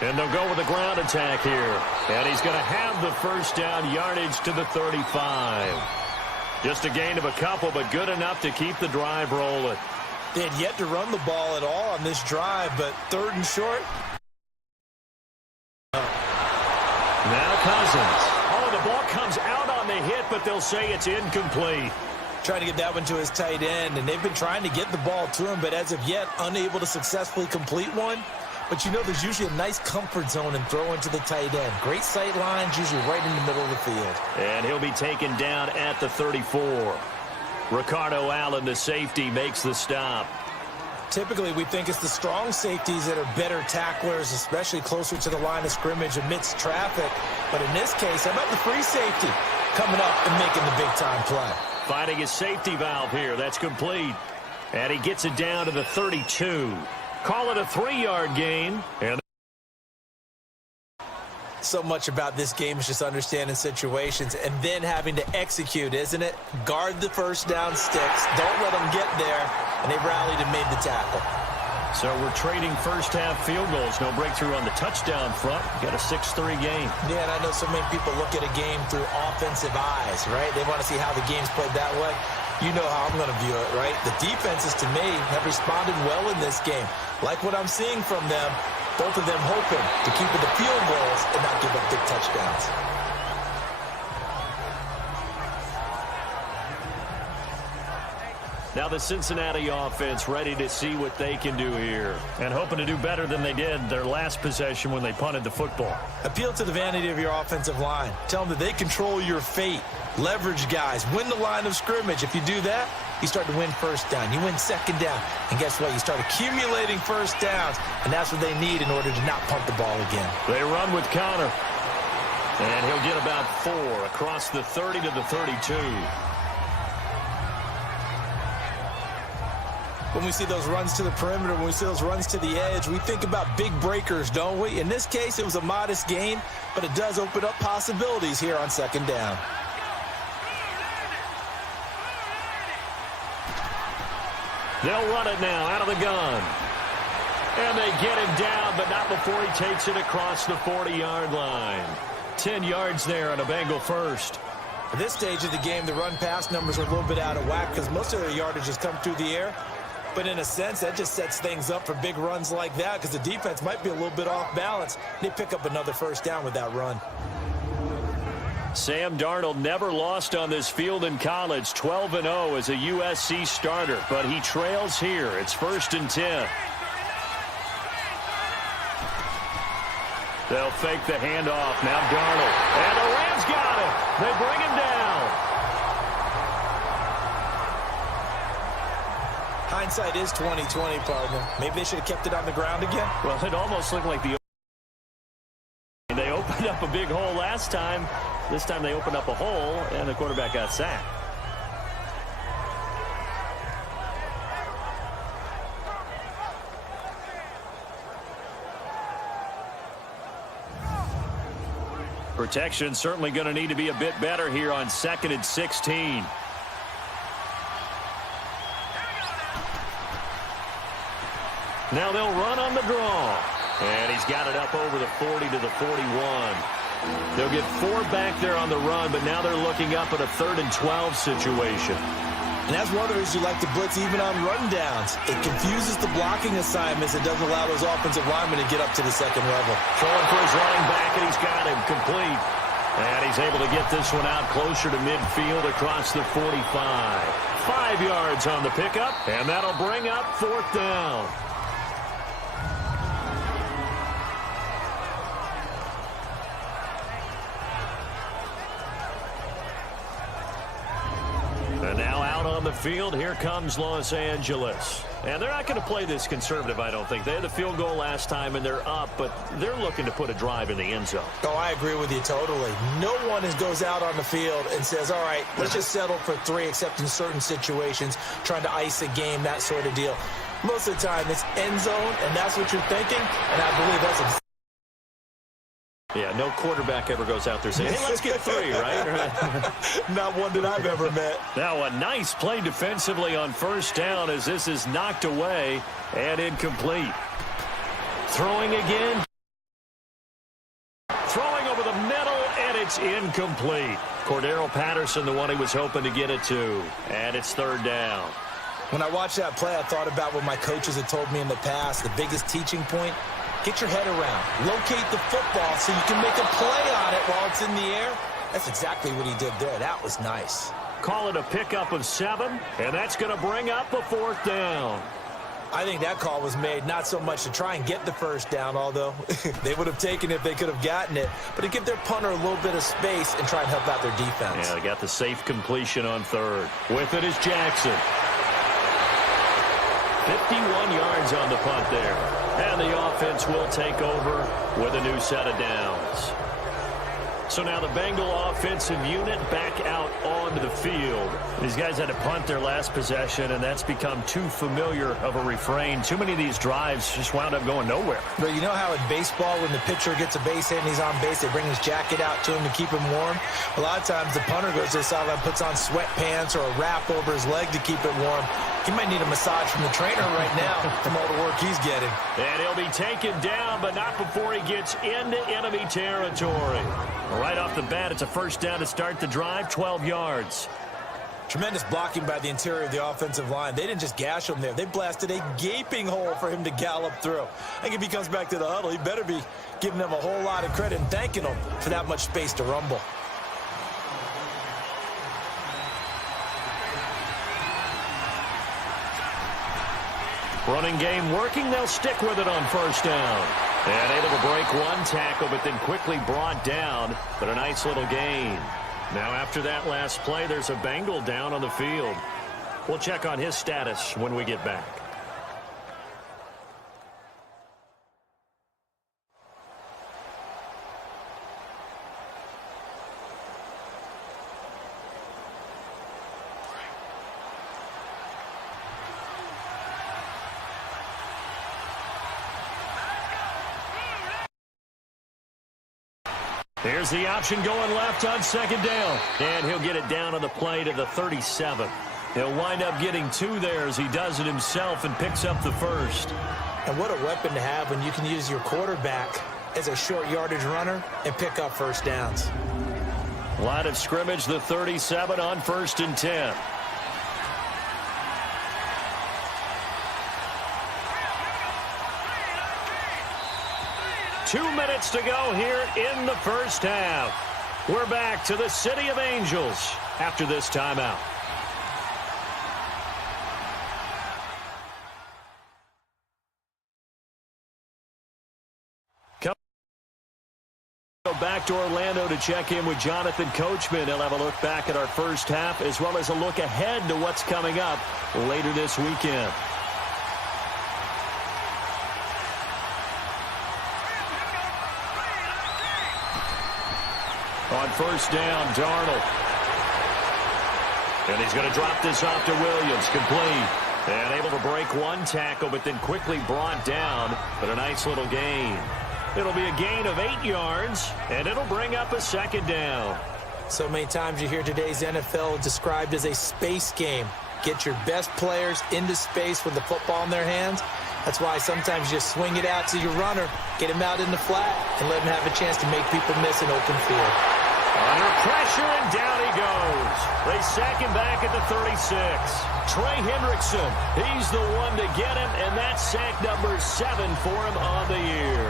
And they'll go with a ground attack here. And he's going to have the first down, yardage to the 35. Just a gain of a couple, but good enough to keep the drive rolling. They had yet to run the ball at all on this drive, but 3rd and short. Now Cousins. Oh, the ball comes out on the hit, but they'll say it's incomplete. Trying to get that one to his tight end, and they've been trying to get the ball to him, but as of yet, unable to successfully complete one. But you know there's usually a nice comfort zone in throwing to the tight end. Great sight lines, usually right in the middle of the field. And he'll be taken down at the 34. Ricardo Allen, the safety, makes the stop. Typically, we think it's the strong safeties that are better tacklers, especially closer to the line of scrimmage amidst traffic. But in this case, how about the free safety coming up and making the big-time play? Finding his safety valve here. That's complete. And he gets it down to the 32. Call it a 3-yard gain. And So much about this game is just understanding situations and then having to execute, isn't it? Guard the first down sticks. Don't let them get there. And they rallied and made the tackle. so we're trading first-half field goals. No breakthrough on the touchdown front. Got a 6-3 game. Yeah, and I know so many people look at a game through offensive eyes, right? They want to see how the game's played that way. You know how I'm going to view it, right? The defenses, to me, have responded well in this game. Like what I'm seeing from them, both of them hoping to keep it the field goals and not give up big touchdowns. Now the Cincinnati offense ready to see what they can do here and hoping to do better than they did their last possession when they punted the football. Appeal to the vanity of your offensive line. Tell them that they control your fate. Leverage guys. Win the line of scrimmage. If you do that, you start to win first down. You win second down. And guess what? You start accumulating first downs. And that's what they need in order to not punt the ball again. They run with Connor. And he'll get about 4 across the 30 to the 32. When we see those runs to the perimeter, when we see those runs to the edge, we think about big breakers, don't we? In this case, it was a modest gain, but it does open up possibilities here on second down. They'll run it now out of the gun. And they get him down, but not before he takes it across the 40-yard line. 10 yards there on a Bengal first. At this stage of the game, the run-pass numbers are a little bit out of whack because most of their yardage has come through the air. But in a sense, that just sets things up for big runs like that because the defense might be a little bit off balance. They pick up another first down with that run. Sam Darnold never lost on this field in college, 12-0 as a USC starter, but he trails here. It's 1st and 10. They'll fake the handoff. Now Darnold. And the Rams got him. They bring him down. Hindsight is 20/20, partner. Maybe they should have kept it on the ground again. Well, it almost looked like they opened up a big hole last time. This time they opened up a hole, and the quarterback got sacked. Protection certainly going to need to be a bit better here on 2nd and 16. Now they'll run on the draw. And he's got it up over the 40 to the 41. They'll get 4 back there on the run, but now they're looking up at a 3rd and 12 situation. And that's one of the reasons you like to blitz even on rundowns. It confuses the blocking assignments. It doesn't allow those offensive linemen to get up to the second level. Throwing for his running back, and he's got him complete. And he's able to get this one out closer to midfield across the 45. 5 yards on the pickup, and that'll bring up 4th down. And now out on the field, here comes Los Angeles. And they're not going to play this conservative, I don't think. They had the field goal last time, and they're up, but they're looking to put a drive in the end zone. Oh, I agree with you totally. No one goes out on the field and says, all right, let's just settle for 3, except in certain situations, trying to ice a game, that sort of deal. Most of the time, it's end zone, and that's what you're thinking, and I believe that's Yeah, no quarterback ever goes out there saying, hey, let's get 3, right? not one that I've ever met. Now a nice play defensively on 1st down as this is knocked away and incomplete. Throwing again. Throwing over the middle, and it's incomplete. Cordero Patterson, the one he was hoping to get it to. And it's 3rd down. When I watched that play, I thought about what my coaches had told me in the past. The biggest teaching point, get your head around. Locate the football so you can make a play on it while it's in the air. That's exactly what he did there. That was nice. Call it a pickup of 7, and that's going to bring up a 4th down. I think that call was made not so much to try and get the first down, although they would have taken it if they could have gotten it, but to give their punter a little bit of space and try and help out their defense. Yeah, they got the safe completion on 3rd. With it is Jackson. 51 yards on the punt there. And the offense will take over with a new set of downs. So now the Bengal offensive unit back out onto the field. These guys had to punt their last possession, and that's become too familiar of a refrain. Too many of these drives just wound up going nowhere. But you know how in baseball, when the pitcher gets a base hit and he's on base, they bring his jacket out to him to keep him warm? A lot of times the punter goes to the sideline, puts on sweatpants or a wrap over his leg to keep it warm. He might need a massage from the trainer right now from all the work he's getting. And he'll be taken down, but not before he gets into enemy territory. Right off the bat, it's a first down to start the drive, 12 yards. Tremendous blocking by the interior of the offensive line. They didn't just gash him there. They blasted a gaping hole for him to gallop through. I think if he comes back to the huddle, he better be giving them a whole lot of credit and thanking them for that much space to rumble. Running game working. They'll stick with it on first down. And able to break one tackle, but then quickly brought down. But a nice little gain. Now after that last play, there's a Bengal down on the field. We'll check on his status when we get back. Here's the option going left on second down. And he'll get it down on the play to the 37. He'll wind up getting 2 there as he does it himself and picks up the first. And what a weapon to have when you can use your quarterback as a short yardage runner and pick up first downs. Line of scrimmage, the 37 on 1st and 10. Two minutes to go here in the first half. We're back to the City of Angels after this timeout. Go back to Orlando to check in with Jonathan Coachman. He'll have a look back at our first half as well as a look ahead to what's coming up later this weekend. On first down, Darnold. And he's going to drop this off to Williams. Complete. And able to break one tackle, but then quickly brought down. But a nice little gain. It'll be a gain of 8 yards, and it'll bring up a second down. So many times you hear today's NFL described as a space game. Get your best players into space with the football in their hands. That's why sometimes you just swing it out to your runner, get him out in the flat, and let him have a chance to make people miss an open field. Under pressure, and down he goes. They sack him back at the 36. Trey Hendrickson, he's the one to get him, and that's sack number 7 for him on the year.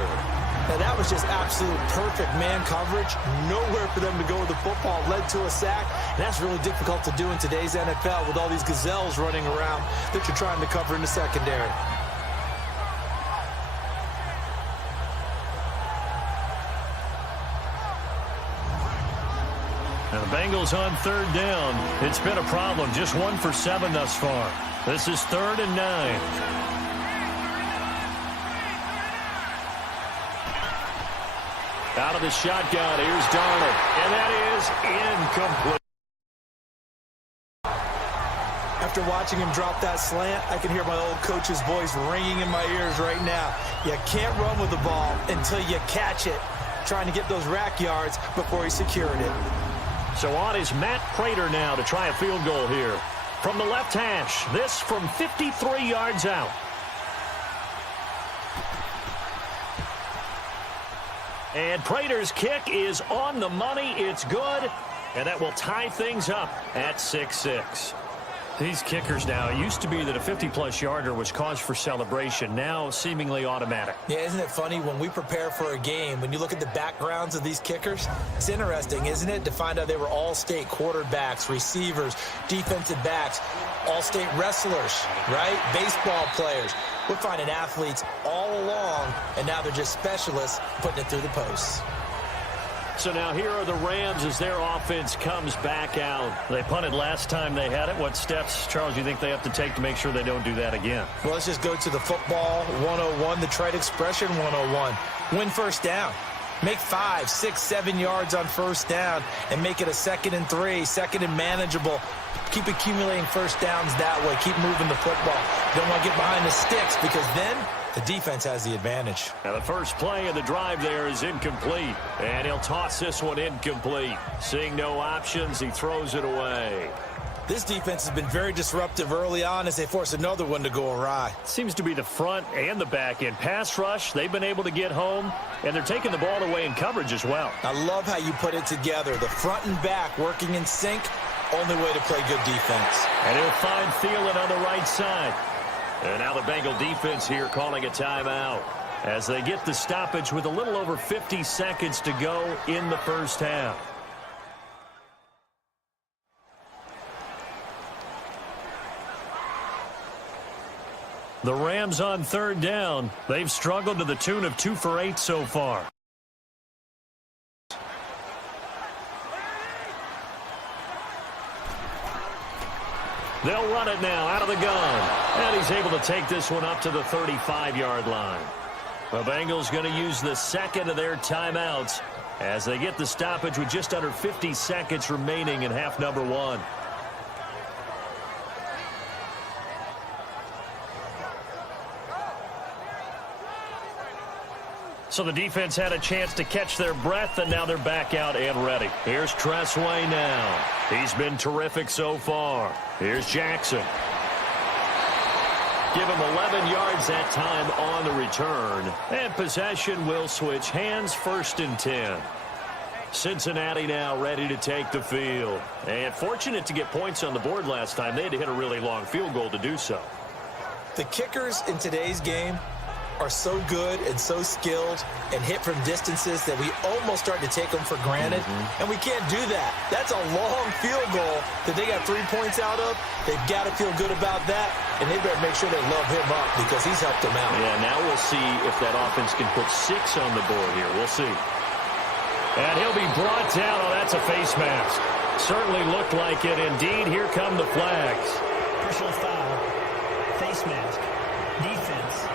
Now, that was just absolute perfect man coverage. Nowhere for them to go with the football. Led to a sack. And that's really difficult to do in today's NFL with all these gazelles running around that you're trying to cover in the secondary. Now the Bengals on third down. It's been a problem. Just 1 for 7 thus far. This is 3rd and 9. Out of the shotgun, here's Darnold, and that is incomplete. After watching him drop that slant, I can hear my old coach's voice ringing in my ears right now. You can't run with the ball until you catch it. Trying to get those rack yards before he secured it. So on is Matt Prater now to try a field goal here. From the left hash, this from 53 yards out. And Prater's kick is on the money. It's good. And that will tie things up at 6-6. These kickers now, it used to be that a 50-plus yarder was cause for celebration. Now seemingly automatic. Yeah, isn't it funny when we prepare for a game, when you look at the backgrounds of these kickers, it's interesting, isn't it, to find out they were all-state quarterbacks, receivers, defensive backs, all-state wrestlers, right? Baseball players. We're finding athletes all along, and now they're just specialists putting it through the posts. So now here are the Rams as their offense comes back out. They punted last time they had it. What steps, Charles, you think they have to take to make sure they don't do that again? Well, let's just go to the football 101, the trade expression 101. Win first down. Make 5, 6, 7 yards on first down and make it a 2nd and 3, 2nd and manageable. Keep accumulating first downs that way. Keep moving the football. Don't want to get behind the sticks because then the defense has the advantage. Now the first play of the drive there is incomplete. And he'll toss this one incomplete. Seeing no options, he throws it away. This defense has been very disruptive early on as they force another one to go awry. Seems to be the front and the back end. Pass rush, they've been able to get home, and they're taking the ball away in coverage as well. I love how you put it together. The front and back working in sync, only way to play good defense. And he'll find Thielen on the right side. And now the Bengal defense here calling a timeout as they get the stoppage with a little over 50 seconds to go in the first half. The Rams on third down. They've struggled to the tune of 2 for 8 so far. They'll run it now out of the gun. And he's able to take this one up to the 35-yard line. The Bengals going to use the second of their timeouts as they get the stoppage with just under 50 seconds remaining in half number 1. So the defense had a chance to catch their breath, and now they're back out and ready. Here's Tressway now. He's been terrific so far. Here's Jackson. Give him 11 yards that time on the return. And possession will switch hands, 1st and 10. Cincinnati now ready to take the field. And fortunate to get points on the board last time. They had to hit a really long field goal to do so. The kickers in today's game are so good and so skilled and hit from distances that we almost start to take them for granted, and we can't do that. That's a long field goal that they got 3 points out of. They've got to feel good about that, and they better make sure they love him up because he's helped them out. Yeah, now we'll see if that offense can put 6 on the board here. We'll see. And he'll be brought down. Oh, that's a face mask. Certainly looked like it. Indeed, here come the flags. Personal foul, face mask, defense.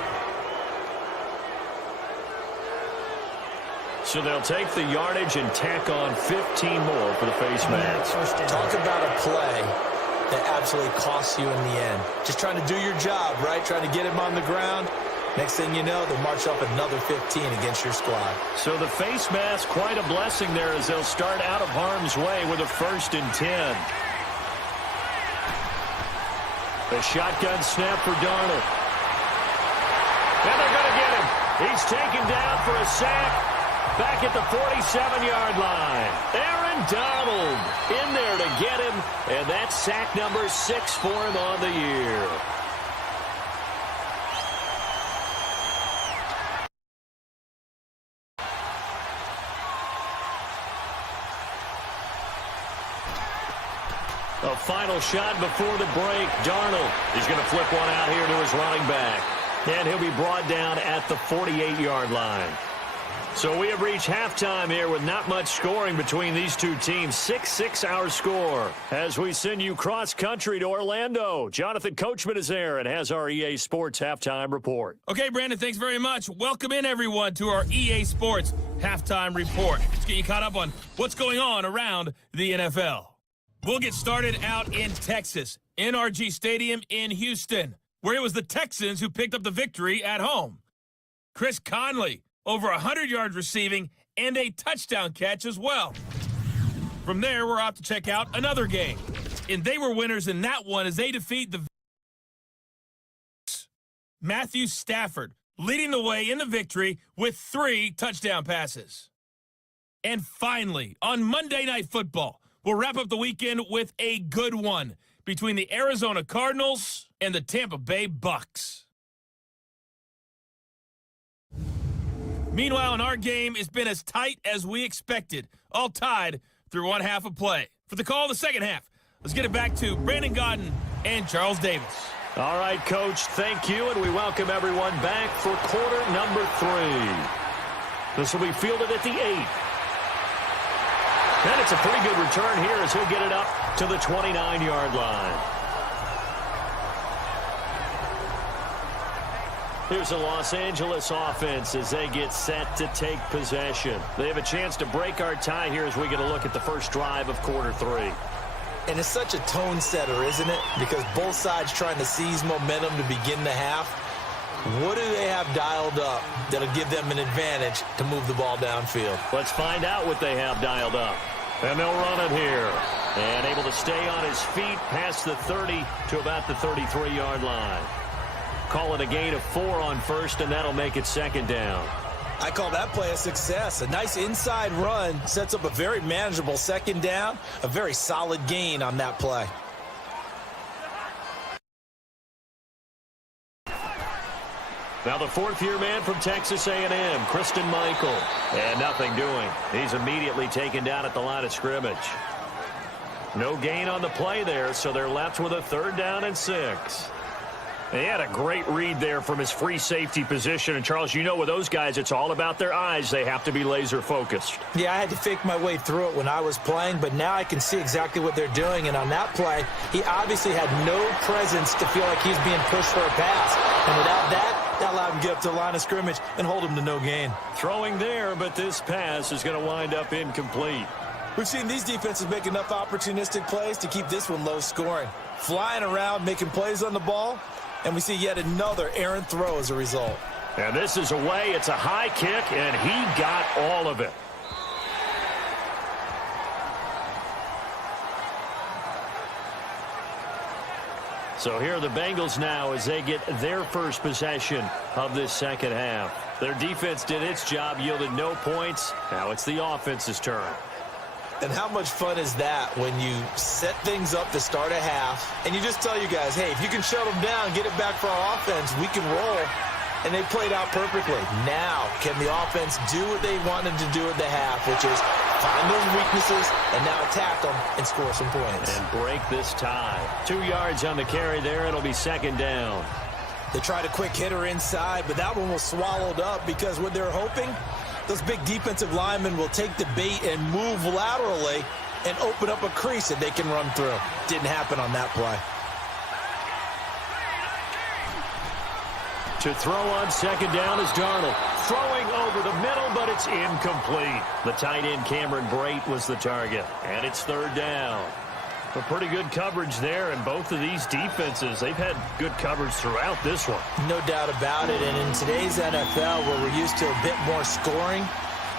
So they'll take the yardage and tack on 15 more for the face mask. Talk about a play that absolutely costs you in the end. Just trying to do your job, right? Trying to get him on the ground. Next thing you know, they'll march up another 15 against your squad. So the face mask, quite a blessing there as they'll start out of harm's way with a 1st and 10. The shotgun snap for Darnold. And they're going to get him. He's taken down for a sack. Back at the 47-yard line. Aaron Donald in there to get him. And that's sack number 6 for him on the year. A final shot before the break. Darnold is going to flip one out here to his running back. And he'll be brought down at the 48-yard line. So we have reached halftime here with not much scoring between these two teams. 6-6 our score as we send you cross-country to Orlando. Jonathan Coachman is there and has our EA Sports Halftime Report. Okay, Brandon, thanks very much. Welcome in, everyone, to our EA Sports Halftime Report. Let's get you caught up on what's going on around the NFL. We'll get started out in Texas, NRG Stadium in Houston, where it was the Texans who picked up the victory at home. Chris Conley, over 100 yards receiving, and a touchdown catch as well. From there, we're off to check out another game. And they were winners in that one as they defeat the Matthew Stafford, leading the way in the victory with 3 touchdown passes. And finally, on Monday Night Football, we'll wrap up the weekend with a good one between the Arizona Cardinals and the Tampa Bay Bucks. Meanwhile, in our game, it's been as tight as we expected, all tied through one half of play. For the call of the second half, let's get it back to Brandon Gaudin and Charles Davis. All right, Coach, thank you, and we welcome everyone back for quarter number 3. This will be fielded at the 8. And it's a pretty good return here as he'll get it up to the 29-yard line. Here's the Los Angeles offense as they get set to take possession. They have a chance to break our tie here as we get a look at the first drive of quarter 3. And it's such a tone setter, isn't it? Because both sides trying to seize momentum to begin the half. What do they have dialed up that'll give them an advantage to move the ball downfield? Let's find out what they have dialed up. And they'll run it here. And able to stay on his feet past the 30 to about the 33-yard line. Call it a gain of 4 on first, and that'll make it second down. I call that play a success. A nice inside run sets up a very manageable second down, a very solid gain on that play. Now the fourth-year man from Texas A&M, Christine Michael. And nothing doing. He's immediately taken down at the line of scrimmage. No gain on the play there, so they're left with a 3rd down and 6. He had a great read there from his free safety position. And, Charles, you know with those guys, it's all about their eyes. They have to be laser-focused. Yeah, I had to fake my way through it when I was playing, but now I can see exactly what they're doing. And on that play, he obviously had no presence to feel like he's being pushed for a pass. And without that, that allowed him to get up to the line of scrimmage and hold him to no gain. Throwing there, but this pass is going to wind up incomplete. We've seen these defenses make enough opportunistic plays to keep this one low scoring. Flying around, making plays on the ball. And we see yet another errant throw as a result. And this is away. It's a high kick, and he got all of it. So here are the Bengals now as they get their first possession of this second half. Their defense did its job, yielded no points. Now it's the offense's turn. And how much fun is that when you set things up to start a half and you just tell you guys, hey, if you can shut them down, get it back for our offense, we can roll. And they played out perfectly. Now, can the offense do what they wanted to do at the half, which is find those weaknesses and now attack them and score some points. And break this tie. 2 yards on the carry there. It'll be second down. They tried a quick hitter inside, but that one was swallowed up because what they're hoping, those big defensive linemen will take the bait and move laterally and open up a crease that they can run through. Didn't happen on that play. To throw on second down is Darnold. Throwing over the middle, but it's incomplete. The tight end Cameron Brate was the target. And it's third down. A pretty good coverage there, and both of these defenses, they've had good coverage throughout this one. No doubt about it, and in today's NFL, where we're used to a bit more scoring,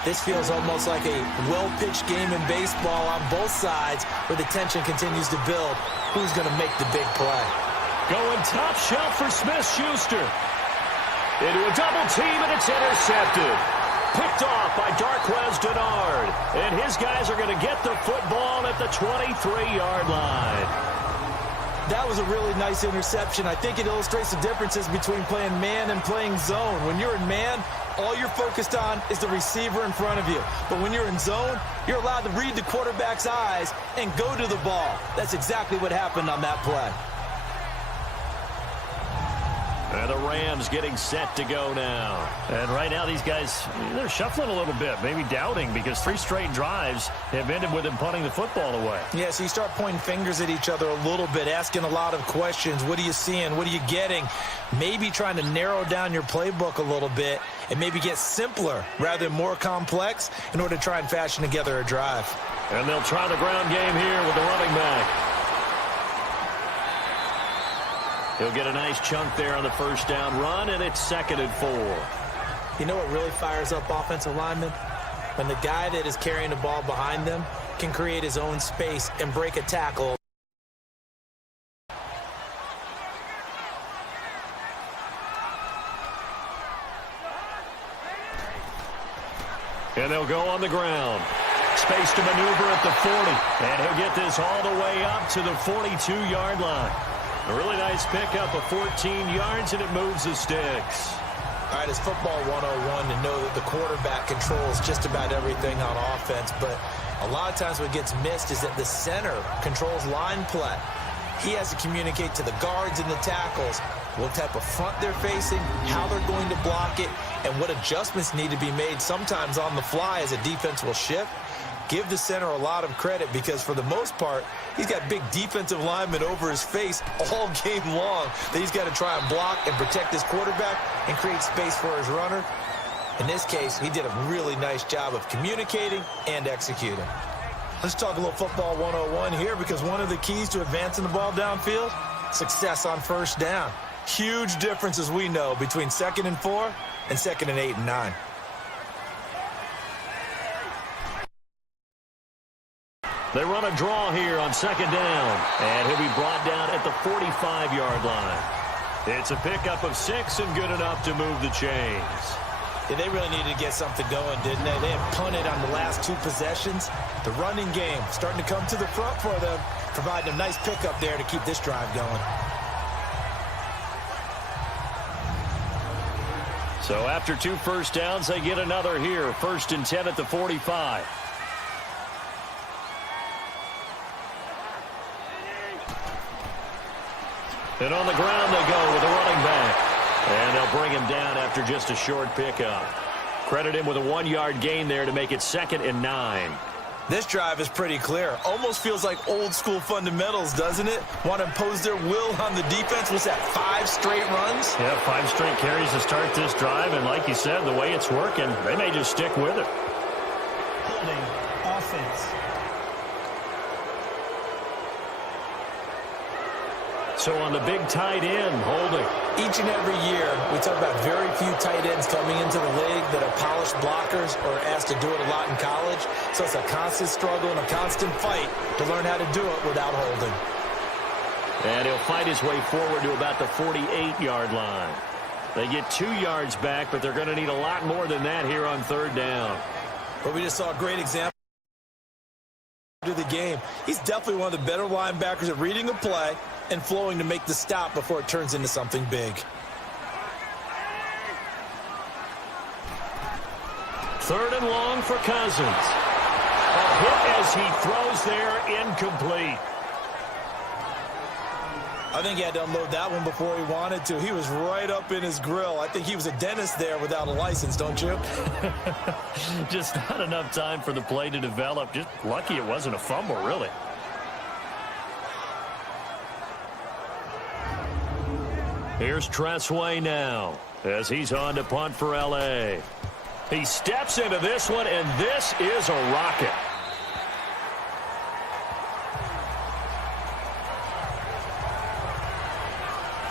this feels almost like a well-pitched game in baseball on both sides, where the tension continues to build. Who's going to make the big play? Going top shelf for Smith-Schuster. Into a double team, and it's intercepted. Picked off by Darqueze Dennard. And his guys are going to get the football at the 23-yard line. That was a really nice interception. I think it illustrates the differences between playing man and playing zone. When you're in man, all you're focused on is the receiver in front of you. But when you're in zone, you're allowed to read the quarterback's eyes and go to the ball. That's exactly what happened on that play. And the Rams getting set to go now. And right now these guys, they're shuffling a little bit, maybe doubting, because 3 straight drives have ended with them punting the football away. Yeah, so you start pointing fingers at each other a little bit, asking a lot of questions. What are you seeing? What are you getting? Maybe trying to narrow down your playbook a little bit and maybe get simpler rather than more complex in order to try and fashion together a drive. And they'll try the ground game here with the running back. He'll get a nice chunk there on the first down run, and it's 2nd and 4. You know what really fires up offensive linemen? When the guy that is carrying the ball behind them can create his own space and break a tackle. And they'll go on the ground. Space to maneuver at the 40. And he'll get this all the way up to the 42-yard line. A really nice pickup of 14 yards, and it moves the sticks. All right, it's football 101 to know that the quarterback controls just about everything on offense, but a lot of times what gets missed is that the center controls line play. He has to communicate to the guards and the tackles what type of front they're facing, how they're going to block it, and what adjustments need to be made sometimes on the fly as a defense will shift. Give the center a lot of credit because for the most part, He's got big defensive linemen over his face all game long that he's got to try and block and protect his quarterback and create space for his runner. In this case, he did a really nice job of communicating and executing. Let's talk a little football 101 here, because one of the keys to advancing the ball downfield, success on first down. Huge difference, as we know, between 2nd and 4 and 2nd and 8 and 9. They run a draw here on 2nd down, and he'll be brought down at the 45-yard line. It's a pickup of 6 and good enough to move the chains. Yeah, they really needed to get something going, didn't they? They had punted on the last 2 possessions. The running game starting to come to the front for them, providing a nice pickup there to keep this drive going. So after 2 first downs, they get another here. 1st and 10 at the 45. And on the ground they go with a running back. And they'll bring him down after just a short pickup. Credit him with a 1-yard gain there to make it 2nd and 9. This drive is pretty clear. Almost feels like old school fundamentals, doesn't it? Want to impose their will on the defense. Was that 5 straight runs? Yeah, 5 straight carries to start this drive. And like you said, the way it's working, they may just stick with it. Holding offense. So on the big tight end, holding. Each and every year, we talk about very few tight ends coming into the league that are polished blockers or asked to do it a lot in college. So it's a constant struggle and a constant fight to learn how to do it without holding. And he'll fight his way forward to about the 48-yard line. They get 2 yards back, but they're going to need a lot more than that here on 3rd down. But we just saw a great example of the game. He's definitely one of the better linebackers at reading a play and flowing to make the stop before it turns into something big. 3rd and long for Cousins. A hit as he throws there, incomplete. I think he had to unload that one before he wanted to. He was right up in his grill. I think he was a dentist there without a license, don't you? Just not enough time for the play to develop. Just lucky it wasn't a fumble, really. Here's Tressway now as he's on to punt for L.A. He steps into this one, and this is a rocket.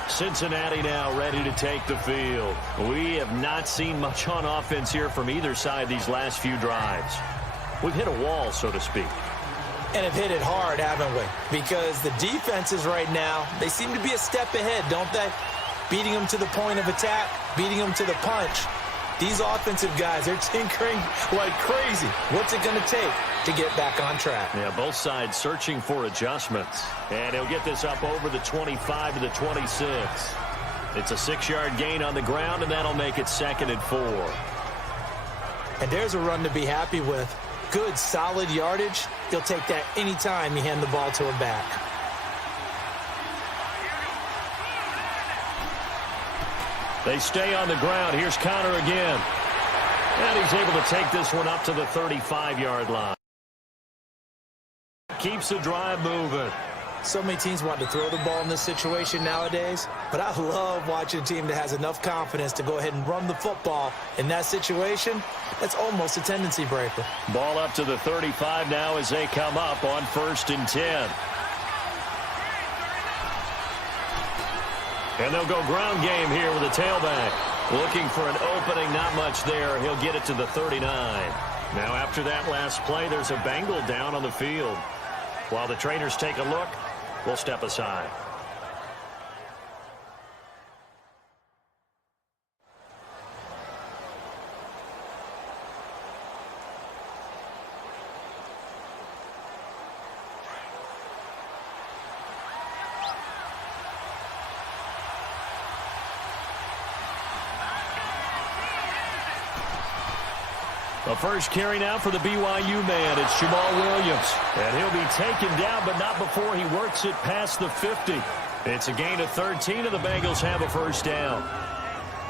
Cincinnati now ready to take the field. We have not seen much on offense here from either side these last few drives. We've hit a wall, so to speak. And have hit it hard, haven't we? Because the defenses right now, they seem to be a step ahead, don't they? Beating them to the point of attack, beating them to the punch. These offensive guys, they're tinkering like crazy. What's it going to take to get back on track? Yeah, both sides searching for adjustments. And he'll get this up over the 25 to the 26. It's a 6-yard gain on the ground, and that'll make it 2nd and 4. And there's a run to be happy with. Good, solid yardage. He'll take that anytime you hand the ball to him back. They stay on the ground. Here's Conner again. And he's able to take this one up to the 35-yard line. Keeps the drive moving. So many teams want to throw the ball in this situation nowadays, but I love watching a team that has enough confidence to go ahead and run the football. In that situation, that's almost a tendency breaker. Ball up to the 35 now as they come up on 1st and 10. And they'll go ground game here with a tailback. Looking for an opening, not much there. He'll get it to the 39. Now after that last play, there's a Bengal down on the field. While the trainers take a look, we'll step aside. The first carry now for the BYU man. It's Jamal Williams. And he'll be taken down, but not before he works it past the 50. It's a gain of 13, and the Bengals have a first down.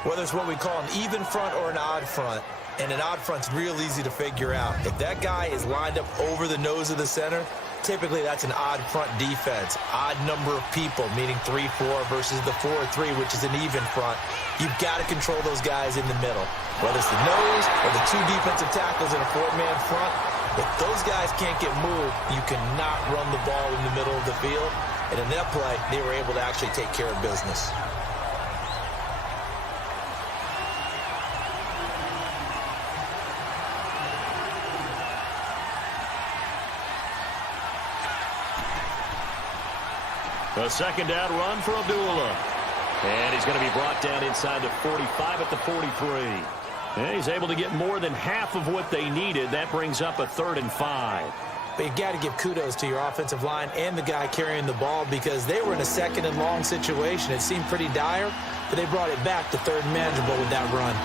Whether it's what we call an even front or an odd front, and an odd front's real easy to figure out. If that guy is lined up over the nose of the center, Typically, that's an odd front defense. Odd number of people, meaning 3-4 versus the 4-3, which is an even front. You've got to control those guys in the middle. Whether it's the nose or the two defensive tackles in a four-man front, if those guys can't get moved, you cannot run the ball in the middle of the field. And in that play, they were able to actually take care of business. A second down run for Abdullah. And he's going to be brought down inside the 45 at the 43. And he's able to get more than half of what they needed. That brings up a 3rd and 5. But you got to give kudos to your offensive line and the guy carrying the ball because they were in a 2nd and long situation. It seemed pretty dire, but they brought it back to 3rd and manageable with that run.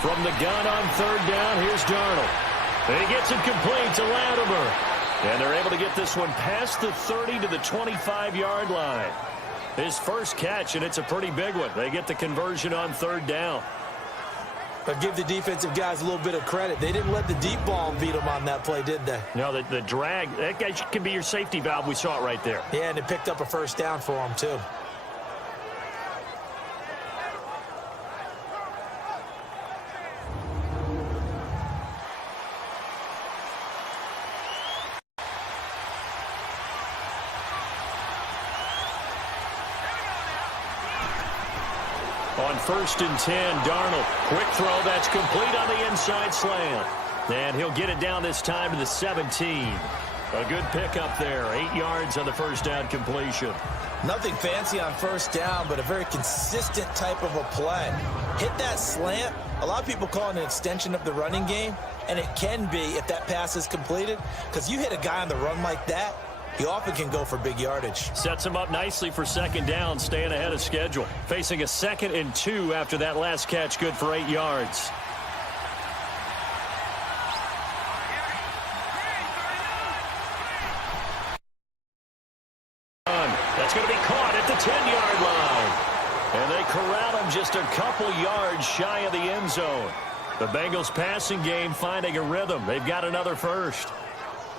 From the gun on 3rd down, here's Darnold. And he gets it complete to Latimer. And they're able to get this one past the 30 to the 25-yard line. His first catch, and it's a pretty big one. They get the conversion on 3rd down. But give the defensive guys a little bit of credit. They didn't let the deep ball beat them on that play, did they? No, the drag, that guy can be your safety valve. We saw it right there. Yeah, and it picked up a first down for them, too. On 1st and 10, Darnold. Quick throw, that's complete on the inside slant. And he'll get it down this time to the 17. A good pickup there. 8 yards on the first down completion. Nothing fancy on first down, but a very consistent type of a play. Hit that slant. A lot of people call it an extension of the running game, and it can be if that pass is completed, because you hit a guy on the run like that, he often can go for big yardage. Sets him up nicely for 2nd down, staying ahead of schedule. Facing a 2nd and 2 after that last catch, good for 8 yards. That's going to be caught at the 10-yard line. And they corral him just a couple yards shy of the end zone. The Bengals passing game finding a rhythm. They've got another first.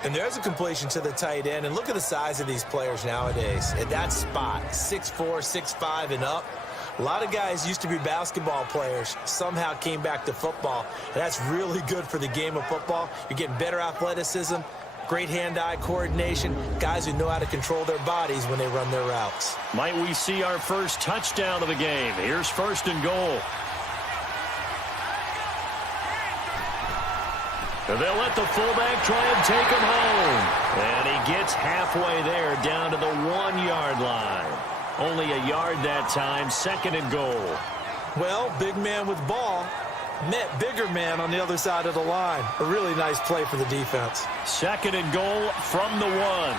And there's a completion to the tight end. And look at the size of these players nowadays. At that spot, 6'4", 6'5", and up. A lot of guys used to be basketball players, somehow came back to football. And that's really good for the game of football. You're getting better athleticism, great hand-eye coordination, guys who know how to control their bodies when they run their routes. Might we see our first touchdown of the game? Here's 1st and goal. And they'll let the fullback try and take him home. And he gets halfway there down to the 1-yard line. Only a yard that time, 2nd and goal. Well, big man with ball met bigger man on the other side of the line. A really nice play for the defense. 2nd and goal from the 1.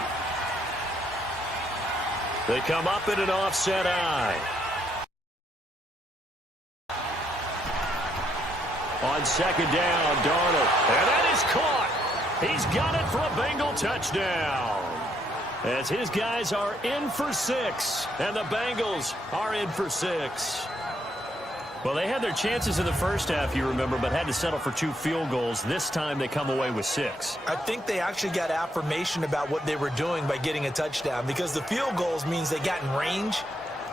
They come up in an offset eye. On 2nd down, Darnold. And that is caught. He's got it for a Bengal touchdown. As his guys are in for 6. And the Bengals are in for 6. Well, they had their chances in the first half, you remember, but had to settle for 2 field goals. This time they come away with 6. I think they actually got affirmation about what they were doing by getting a touchdown, because the field goals means they got in range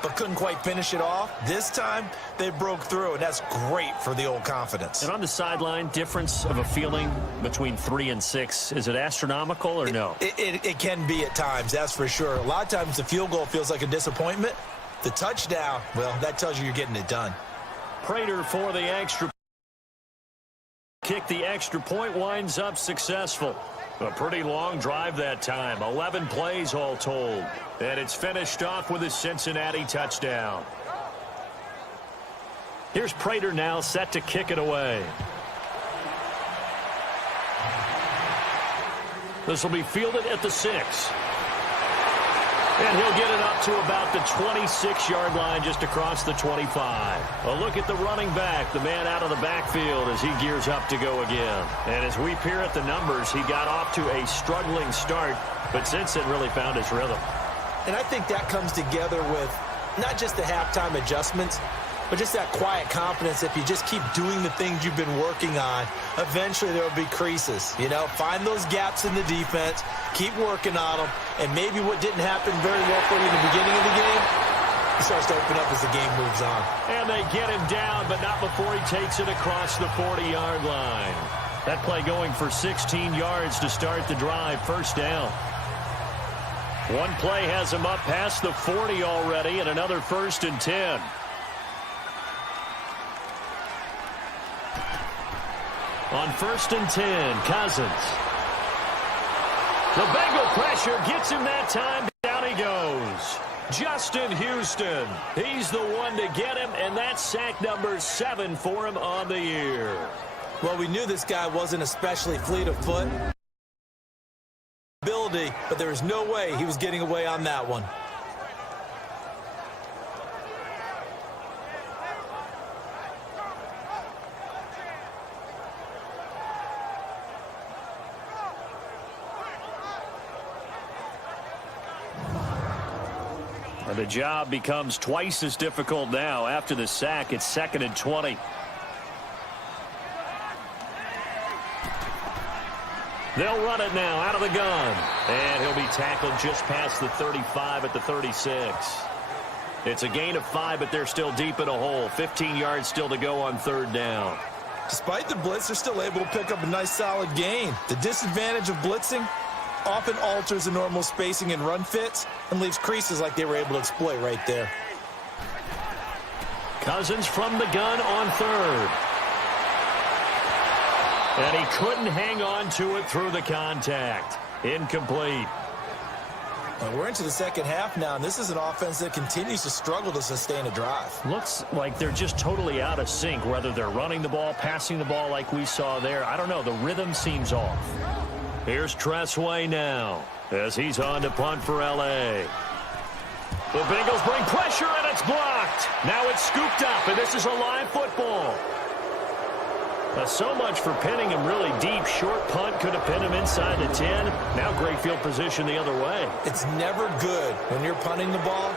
but couldn't quite finish it off. This time, they broke through, and that's great for the old confidence. And on the sideline, difference of a feeling between 3 and 6, is it astronomical or no? It can be at times, that's for sure. A lot of times the field goal feels like a disappointment. The touchdown, well, that tells you you're getting it done. Prater for the extra kick. The extra point winds up successful. A pretty long drive that time. 11 plays all told. And it's finished off with a Cincinnati touchdown. Here's Prater now set to kick it away. This will be fielded at the 6. And he'll get it up to about the 26-yard line, just across the 25. A look at the running back, the man out of the backfield as he gears up to go again. And as we peer at the numbers, he got off to a struggling start, but since then really found his rhythm. And I think that comes together with not just the halftime adjustments, but just that quiet confidence. If you just keep doing the things you've been working on, eventually there will be creases. You know, find those gaps in the defense, keep working on them, and maybe what didn't happen very well for you in the beginning of the game, it starts to open up as the game moves on. And they get him down, but not before he takes it across the 40-yard line. That play going for 16 yards to start the drive. First down. One play has him up past the 40 already, and another 1st and 10. On 1st and 10, Cousins. The Bengal pressure gets him that time. Down he goes. Justin Houston. He's the one to get him, and that's sack number 7 for him on the year. Well, we knew this guy wasn't especially fleet of foot, but there was no way he was getting away on that one. And the job becomes twice as difficult now. After the sack, it's 2nd and 20. They'll run it now out of the gun. And he'll be tackled just past the 35 at the 36. It's a gain of 5, but they're still deep in a hole. 15 yards still to go on 3rd down. Despite the blitz, they're still able to pick up a nice solid gain. The disadvantage of blitzing often alters the normal spacing and run fits and leaves creases like they were able to exploit right there. Cousins from the gun on 3rd. And he couldn't hang on to it through the contact. Incomplete. Well, we're into the second half now, and this is an offense that continues to struggle to sustain a drive. Looks like they're just totally out of sync, whether they're running the ball, passing the ball like we saw there. I don't know. The rhythm seems off. Here's Tressway now as he's on to punt for L.A. The Bengals bring pressure, and it's blocked. Now it's scooped up, and this is a live football. So much for pinning him really deep. Short punt could have pinned him inside the 10. Now great field position the other way. It's never good when you're punting the ball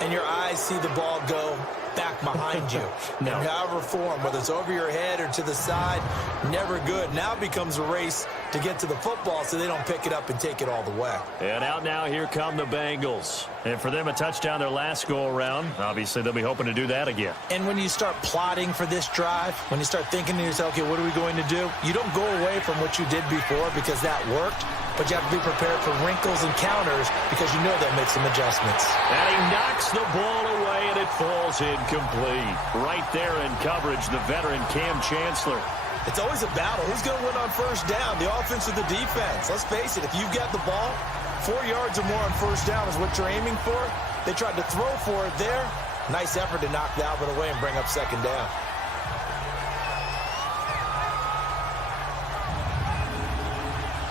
and your eyes see the ball go back behind you. No. In however form, whether it's over your head or to the side, never good. Now it becomes a race to get to the football so they don't pick it up and take it all the way. And out now, here come the Bengals. And for them, a touchdown their last go-around. Obviously, they'll be hoping to do that again. And when you start plotting for this drive, when you start thinking to yourself, okay, what are we going to do? You don't go away from what you did before because that worked, but you have to be prepared for wrinkles and counters because you know they'll make some adjustments. And he knocks the ball away, and it falls incomplete. Right there in coverage, the veteran Cam Chancellor. It's always a battle. Who's going to win on 1st down, the offense or the defense? Let's face it, if you've got the ball, 4 yards or more on 1st down is what you're aiming for. They tried to throw for it there. Nice effort to knock that one away and bring up 2nd down.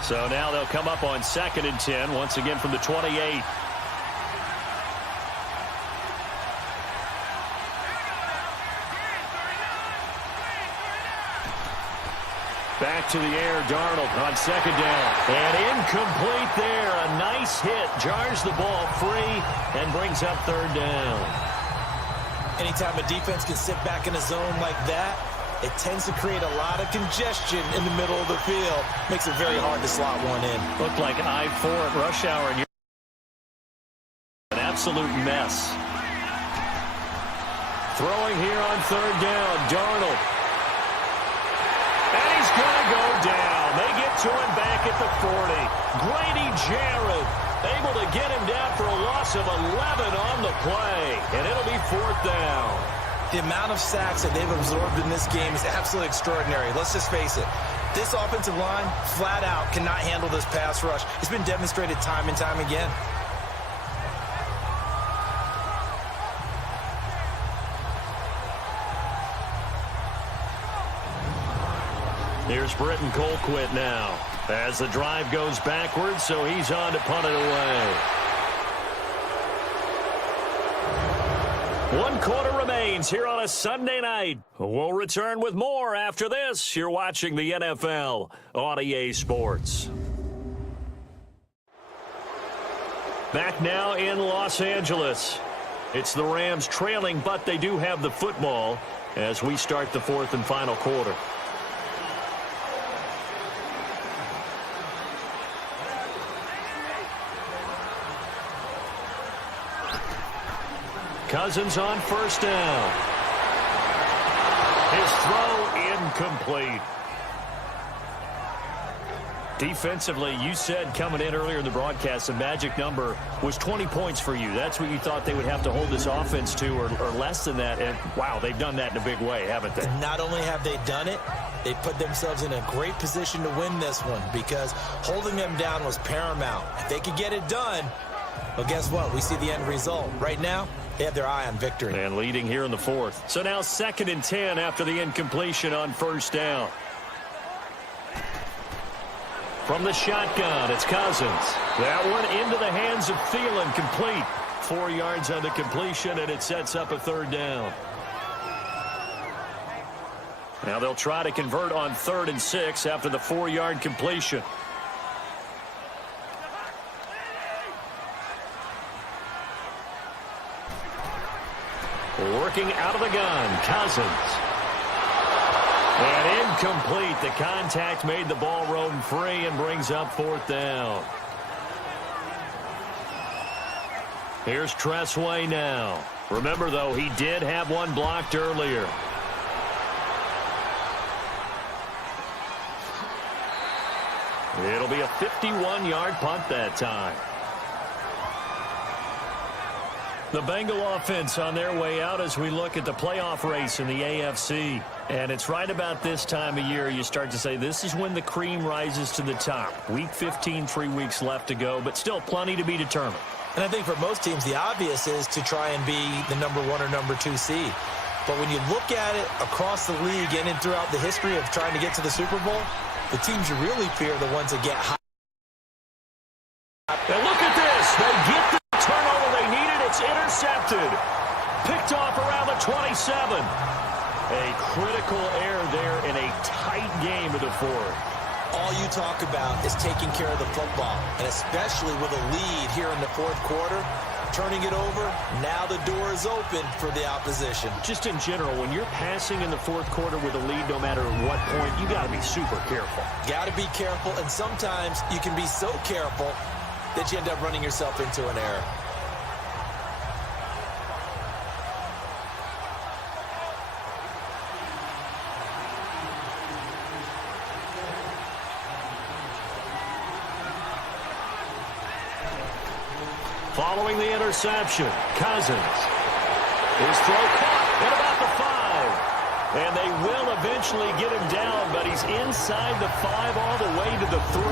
So now they'll come up on 2nd and 10, once again from the 28. Back to the air, Darnold on 2nd down. And incomplete there. A nice hit. Jars the ball free and brings up 3rd down. Anytime a defense can sit back in a zone like that, it tends to create a lot of congestion in the middle of the field. Makes it very hard to slot one in. Looked like I-4 at rush hour. And an absolute mess. Throwing here on 3rd down, Darnold. And he's going to go down. They get to him back at the 40. Grady Jarrett able to get him down for a loss of 11 on the play. And it'll be 4th down. The amount of sacks that they've absorbed in this game is absolutely extraordinary. Let's just face it. This offensive line, flat out, cannot handle this pass rush. It's been demonstrated time and time again. Here's Britton Colquitt now as the drive goes backwards, so he's on to punt it away. 1 quarter remains here on a Sunday night. We'll return with more after this. You're watching the NFL on EA Sports. Back now in Los Angeles. It's the Rams trailing, but they do have the football as we start the fourth and final quarter. Cousins on first down. His throw incomplete. Defensively, you said coming in earlier in the broadcast, the magic number was 20 points for you. That's what you thought they would have to hold this offense to, or less than that. And, wow, they've done that in a big way, haven't they? And not only have they done it, they put themselves in a great position to win this one because holding them down was paramount. If they could get it done, well, guess what? We see the end result. Right now, they have their eye on victory. And leading here in the fourth. So now 2nd and 10 after the incompletion on first down. From the shotgun, it's Cousins. That one into the hands of Thielen, complete. 4 yards on the completion, and it sets up a 3rd down. Now they'll try to convert on 3rd and 6 after the 4-yard completion. Working out of the gun, Cousins. And incomplete. The contact made the ball roam free and brings up 4th down. Here's Tressway now. Remember, though, he did have one blocked earlier. It'll be a 51-yard punt that time. The Bengal offense on their way out as we look at the playoff race in the AFC. And it's right about this time of year you start to say this is when the cream rises to the top. Week 15, 3 weeks left to go, but still plenty to be determined. And I think for most teams, the obvious is to try and be the number 1 or number 2 seed. But when you look at it across the league and throughout the history of trying to get to the Super Bowl, the teams you really fear are the ones that get high. And look at this. They get the turnover they needed. It's intercepted. Picked off around the 27. A critical error there in a tight game of the fourth. All you talk about is taking care of the football, and especially with a lead here in the fourth quarter, turning it over, now the door is open for the opposition. Just in general, when you're passing in the fourth quarter with a lead, no matter what point, you got to be super careful. Got to be careful, and sometimes you can be so careful that you end up running yourself into an error. Following the interception, Cousins. His throw caught at about the 5. And they will eventually get him down, but he's inside the 5 all the way to the 3.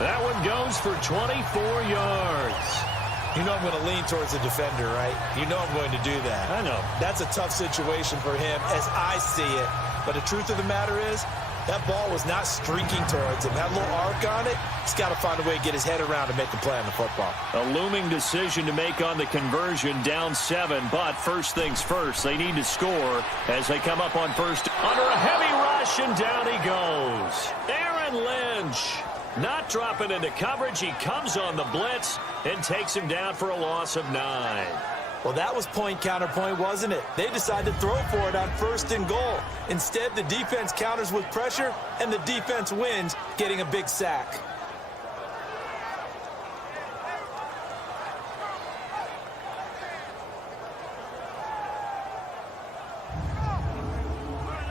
That one goes for 24 yards. You know I'm going to lean towards the defender, right? You know I'm going to do that. I know. That's a tough situation for him as I see it. But the truth of the matter is, that ball was not streaking towards him. That little arc on it, he's got to find a way to get his head around and make a play on the football. A looming decision to make on the conversion, down 7. But first things first, they need to score as they come up on first. Under a heavy rush, and down he goes. Aaron Lynch not dropping into coverage. He comes on the blitz and takes him down for a loss of 9. Well, that was point counterpoint, wasn't it? They decided to throw for it on 1st and goal. Instead, the defense counters with pressure, and the defense wins, getting a big sack.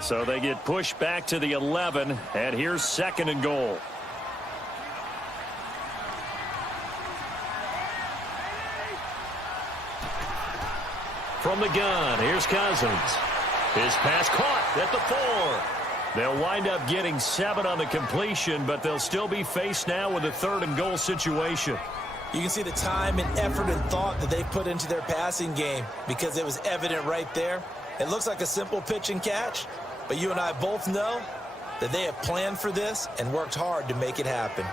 So they get pushed back to the 11, and here's 2nd and goal. From the gun, here's Cousins. His pass caught at the 4. They'll wind up getting 7 on the completion, but they'll still be faced now with a 3rd and goal situation. You can see the time and effort and thought that they put into their passing game because it was evident right there. It looks like a simple pitch and catch, but you and I both know that they have planned for this and worked hard to make it happen.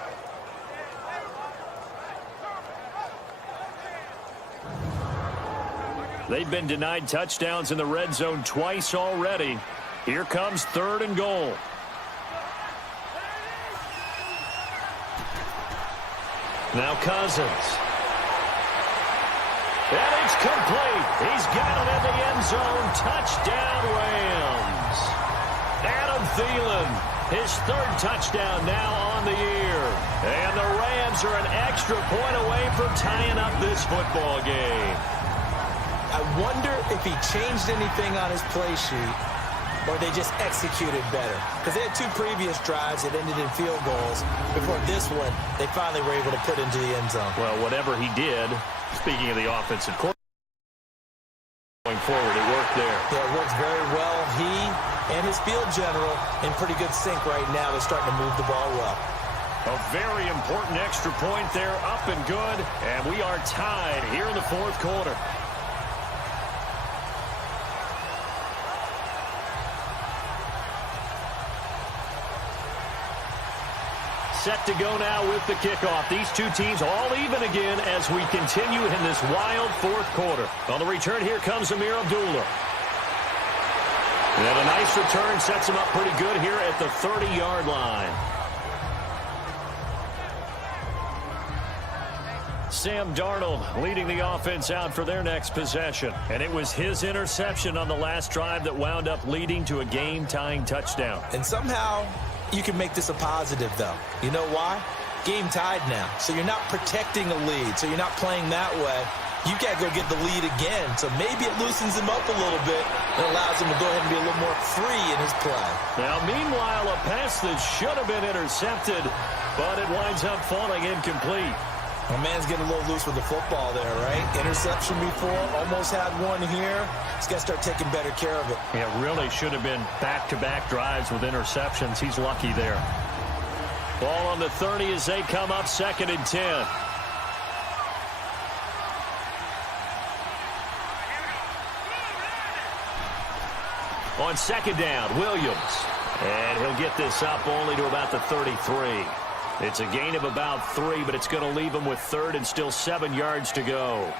They've been denied touchdowns in the red zone twice already. Here comes 3rd and goal. Now Cousins. And it's complete. He's got it in the end zone. Touchdown, Rams. Adam Thielen, his third touchdown now on the year. And the Rams are an extra point away from tying up this football game. I wonder if he changed anything on his play sheet or they just executed better. Because they had two previous drives that ended in field goals. Before this one, they finally were able to put into the end zone. Well, whatever he did, speaking of the offensive coordinator, going forward, it worked there. Yeah, it works very well. He and his field general in pretty good sync right now. They're starting to move the ball well. A very important extra point there, up and good. And we are tied here in the fourth quarter. Set to go now with the kickoff. These two teams all even again as we continue in this wild fourth quarter. On the return, here comes Amir Abdullah. And a nice return sets him up pretty good here at the 30-yard line. Sam Darnold leading the offense out for their next possession. And it was his interception on the last drive that wound up leading to a game-tying touchdown. And somehow you can make this a positive, though. You know why? Game tied now. So you're not protecting a lead. So you're not playing that way. You got to go get the lead again. So maybe it loosens him up a little bit and allows him to go ahead and be a little more free in his play. Now, meanwhile, a pass that should have been intercepted, but it winds up falling incomplete. My man's getting a little loose with the football there, right? Interception before, almost had one here. He's got to start taking better care of it. Yeah, really should have been back-to-back drives with interceptions. He's lucky there. Ball on the 30 as they come up, 2nd and 10. On 2nd down, Williams. And he'll get this up only to about the 33. It's a gain of about 3, but it's going to leave him with 3rd and still 7 yards to go.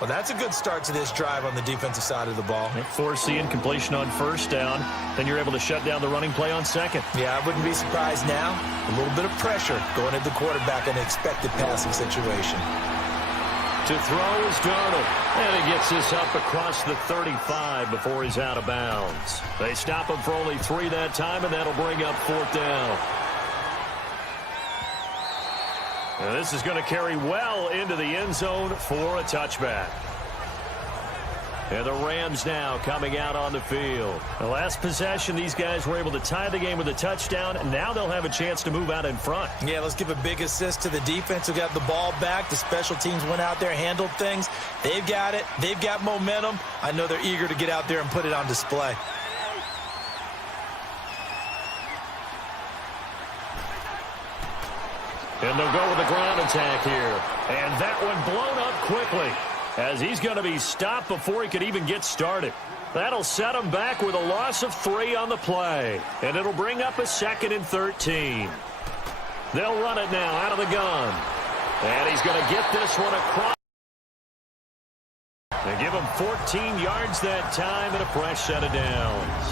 Well, that's a good start to this drive on the defensive side of the ball. Force the incompletion on 1st down. Then you're able to shut down the running play on 2nd. Yeah, I wouldn't be surprised now. A little bit of pressure going at the quarterback in an expected passing situation. To throw is Darnold. And he gets this up across the 35 before he's out of bounds. They stop him for only 3 that time, and that'll bring up 4th down. Now this is going to carry well into the end zone for a touchback. And the Rams now coming out on the field. The last possession, these guys were able to tie the game with a touchdown, and now they'll have a chance to move out in front. Yeah, let's give a big assist to the defense who got the ball back. The special teams went out there, handled things. They've got it. They've got momentum. I know they're eager to get out there and put it on display. And they'll go with the ground attack here. And that one blown up quickly as he's going to be stopped before he could even get started. That'll set him back with a loss of 3 on the play. And it'll bring up a 2nd and 13. They'll run it now out of the gun. And he's going to get this one across. They give him 14 yards that time and a fresh set of downs.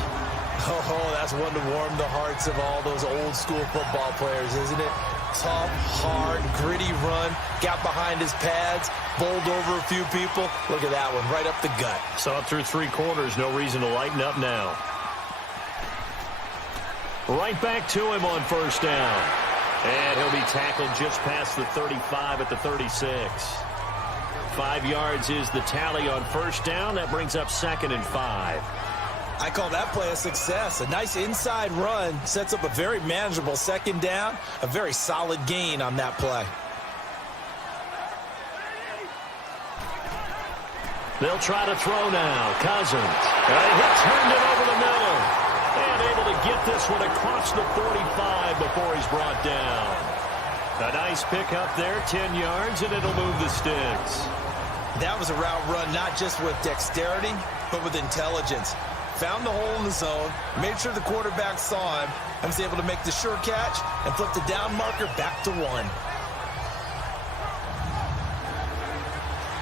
Oh, that's one to warm the hearts of all those old school football players, isn't it? Tough, hard, gritty run, got behind his pads, bowled over a few people. Look at that one, right up the gut. Saw it through 3 quarters, no reason to lighten up now. Right back to him on 1st down. And he'll be tackled just past the 35 at the 36. 5 yards is the tally on 1st down. That brings up 2nd and 5. I call that play a success. A nice inside run sets up a very manageable 2nd down. A very solid gain on that play. They'll try to throw now. Cousins. He turned it over the middle. And able to get this one across the 45 before he's brought down. A nice pickup there, 10 yards, and it'll move the sticks. That was a route run not just with dexterity, but with intelligence. Found the hole in the zone, made sure the quarterback saw him, and was able to make the sure catch and flip the down marker back to 1.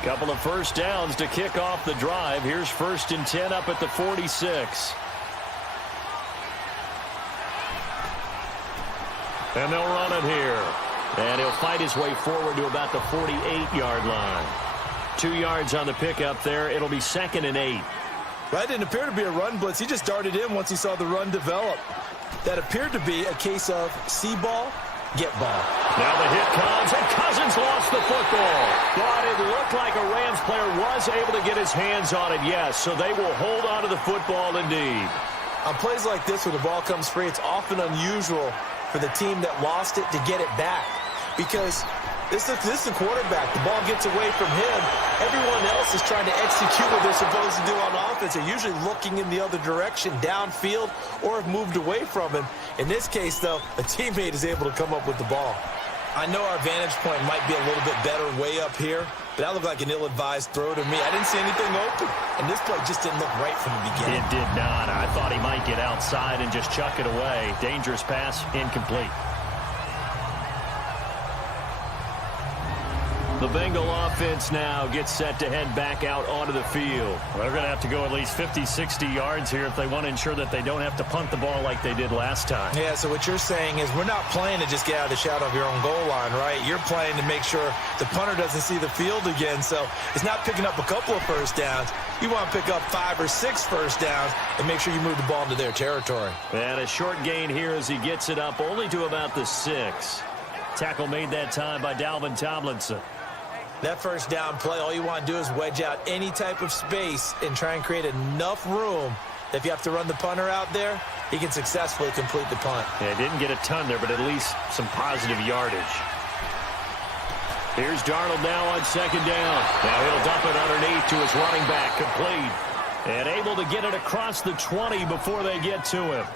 Couple of 1st downs to kick off the drive. Here's 1st and 10 up at the 46. And they'll run it here. And he'll fight his way forward to about the 48-yard line. 2 yards on the pickup there. It'll be 2nd and 8. That didn't appear to be a run blitz. He just darted in once he saw the run develop. That appeared to be a case of see ball, get ball. Now the hit comes, and Cousins lost the football. But it looked like a Rams player was able to get his hands on it, yes. So they will hold on to the football indeed. On plays like this where the ball comes free, it's often unusual for the team that lost it to get it back. Because this is the quarterback. The ball gets away from him. Everyone else is trying to execute what they're supposed to do on offense. They're usually looking in the other direction, downfield, or have moved away from him. In this case, though, a teammate is able to come up with the ball. I know our vantage point might be a little bit better way up here, but that looked like an ill-advised throw to me. I didn't see anything open, and this play just didn't look right from the beginning. It did not. I thought he might get outside and just chuck it away. Dangerous pass, incomplete. The Bengal offense now gets set to head back out onto the field. Well, they're going to have to go at least 50, 60 yards here if they want to ensure that they don't have to punt the ball like they did last time. Yeah, so what you're saying is we're not playing to just get out of the shadow of your own goal line, right? You're playing to make sure the punter doesn't see the field again. So it's not picking up a couple of first downs. You want to pick up 5 or 6 first downs and make sure you move the ball into their territory. And a short gain here as he gets it up only to about the 6. Tackle made that time by Dalvin Tomlinson. That first down play, all you want to do is wedge out any type of space and try and create enough room that if you have to run the punter out there, he can successfully complete the punt. Yeah, didn't get a ton there, but at least some positive yardage. Here's Darnold now on 2nd down. Now he'll dump it underneath to his running back, complete. And able to get it across the 20 before they get to him.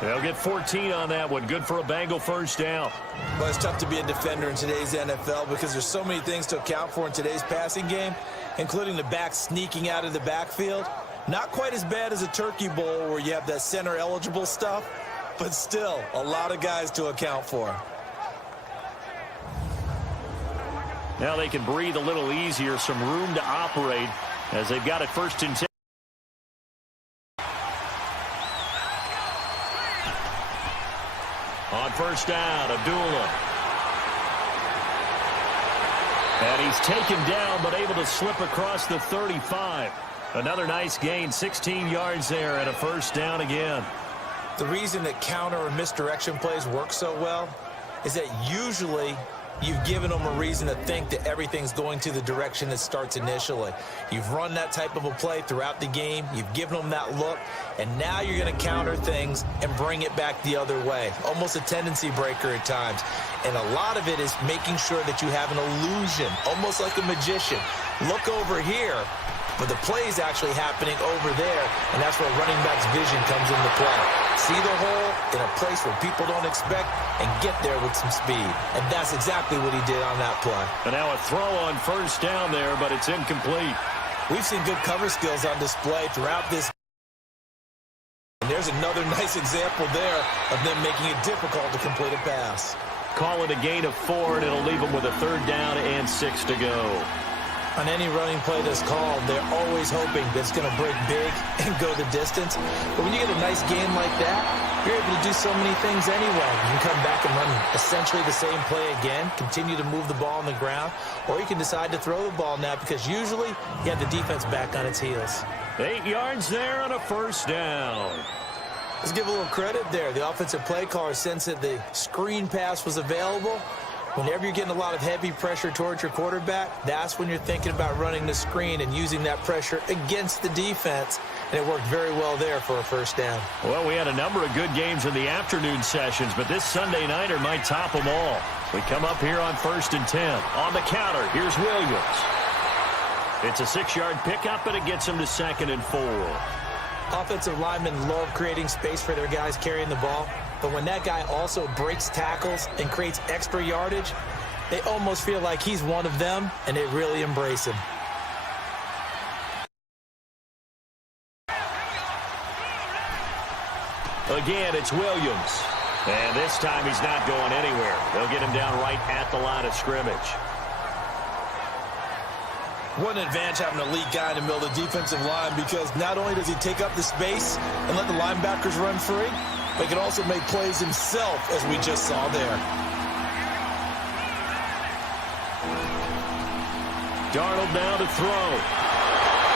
They'll get 14 on that one. Good for a Bengal first down. Well, it's tough to be a defender in today's NFL because there's so many things to account for in today's passing game, including the back sneaking out of the backfield. Not quite as bad as a Turkey Bowl where you have that center-eligible stuff, but still a lot of guys to account for. Now they can breathe a little easier, some room to operate as they've got it 1st and 10. On 1st down, Abdullah. And he's taken down, but able to slip across the 35. Another nice gain, 16 yards there, and a 1st down again. The reason that counter or misdirection plays work so well is that usually you've given them a reason to think that everything's going to the direction it starts initially. You've run that type of a play throughout the game. You've given them that look. And now you're going to counter things and bring it back the other way. Almost a tendency breaker at times. And a lot of it is making sure that you have an illusion, almost like a magician. Look over here, but the play is actually happening over there. And that's where running back's vision comes into play. See the hole in a place where people don't expect and get there with some speed. And that's exactly what he did on that play. And now a throw on 1st down there, but it's incomplete. We've seen good cover skills on display throughout this. And there's another nice example there of them making it difficult to complete a pass. Call it a gain of 4, and it'll leave them with a 3rd down and 6 to go. On any running play that's called, they're always hoping that it's going to break big and go the distance. But when you get a nice gain like that, you're able to do so many things anyway. You can come back and run essentially the same play again, continue to move the ball on the ground, or you can decide to throw the ball now because usually you have the defense back on its heels. 8 yards there on a 1st down. Let's give a little credit there. The offensive play caller sensed that the screen pass was available. Whenever you're getting a lot of heavy pressure towards your quarterback, that's when you're thinking about running the screen and using that pressure against the defense. And it worked very well there for a 1st down. Well, we had a number of good games in the afternoon sessions, but this Sunday nighter might top them all. We come up here on 1st and 10. On the counter, here's Williams. It's a 6-yard pickup, and it gets him to 2nd and 4. Offensive linemen love creating space for their guys carrying the ball. But when that guy also breaks tackles and creates extra yardage, they almost feel like he's one of them, and they really embrace him. Again, it's Williams. And this time he's not going anywhere. They'll get him down right at the line of scrimmage. What an advantage having an elite guy in the middle of the defensive line because not only does he take up the space and let the linebackers run free, but he can also make plays himself, as we just saw there. Darnold now to throw.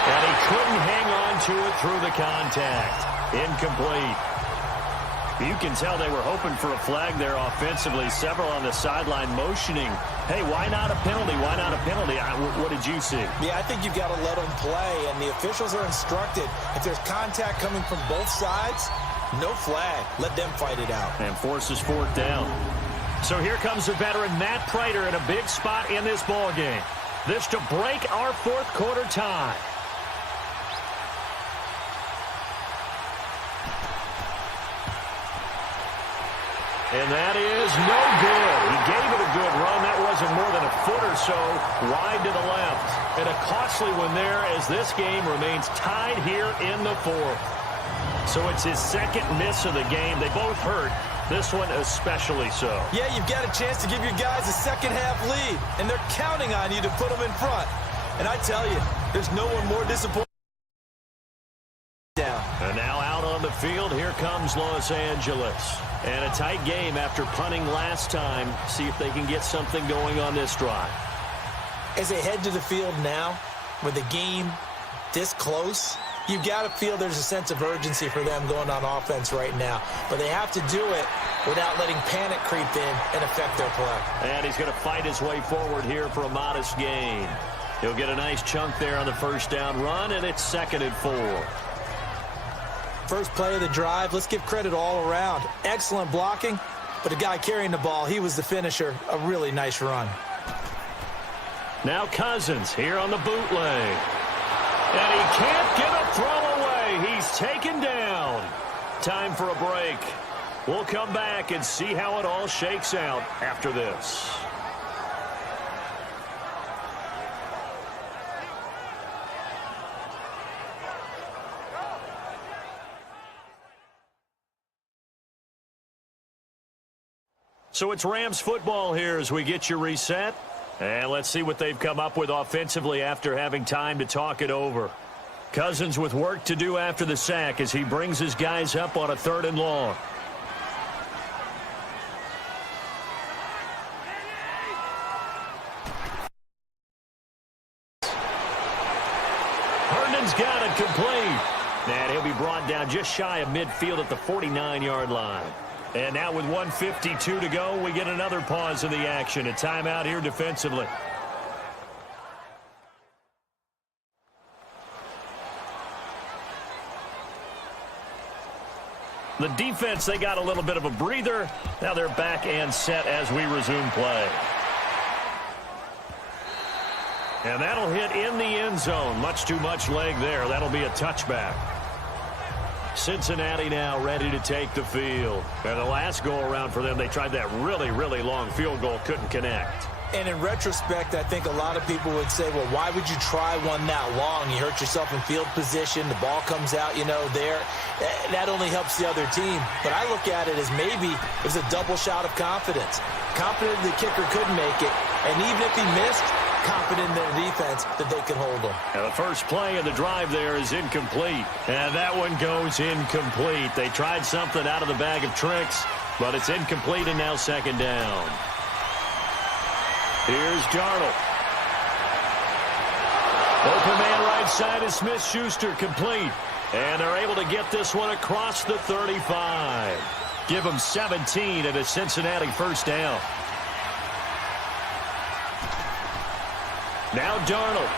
And he couldn't hang on to it through the contact. Incomplete. You can tell they were hoping for a flag there offensively. Several on the sideline motioning, hey, why not a penalty? Why not a penalty? What did you see? Yeah, I think you've got to let them play, and the officials are instructed. If there's contact coming from both sides, no flag. Let them fight it out. And forces fourth down. So here comes the veteran Matt Prater in a big spot in this ball game. This to break our fourth quarter tie. And that is no good. He gave it a good run. That wasn't more than a foot or so wide to the left. And a costly one there as this game remains tied here in the fourth. So it's his second miss of the game. They both hurt. This one especially so. Yeah, you've got a chance to give your guys a second-half lead, and they're counting on you to put them in front. And I tell you, there's no one more disappointed. And now out on the field, here comes Los Angeles. And a tight game after punting last time. See if they can get something going on this drive. As they head to the field now, with the game this close, you've got to feel there's a sense of urgency for them going on offense right now. But they have to do it without letting panic creep in and affect their play. And he's going to fight his way forward here for a modest gain. He'll get a nice chunk there on the first down run, and it's 2nd and 4. First play of the drive, let's give credit all around. Excellent blocking, but the guy carrying the ball, he was the finisher. A really nice run. Now Cousins here on the bootleg. And he can't get a throw away. He's taken down. Time for a break. We'll come back and see how it all shakes out after this. So it's Rams football here as we get you reset. And let's see what they've come up with offensively after having time to talk it over. Cousins with work to do after the sack as he brings his guys up on a 3rd and long. Herndon's got it complete. And he'll be brought down just shy of midfield at the 49-yard line. And now with 1:52 to go, we get another pause in the action. A timeout here defensively. The defense, they got a little bit of a breather. Now they're back and set as we resume play. And that'll hit in the end zone. Much too much leg there. That'll be a touchback. Cincinnati now ready to take the field. And the last go-around for them, they tried that really, really long field goal, couldn't connect. And in retrospect, I think a lot of people would say, well, why would you try one that long? You hurt yourself in field position. The ball comes out, there. That only helps the other team. But I look at it as maybe it was a double shot of confidence. Confident the kicker couldn't make it. And even if he missed, confident in their defense that they could hold him. Now the first play of the drive there is incomplete. And that one goes incomplete. They tried something out of the bag of tricks, but it's incomplete and now 2nd down. Here's Darnold. Open man right side is Smith-Schuster, complete. And they're able to get this one across the 35. Give them 17 at a Cincinnati first down. Now Darnold.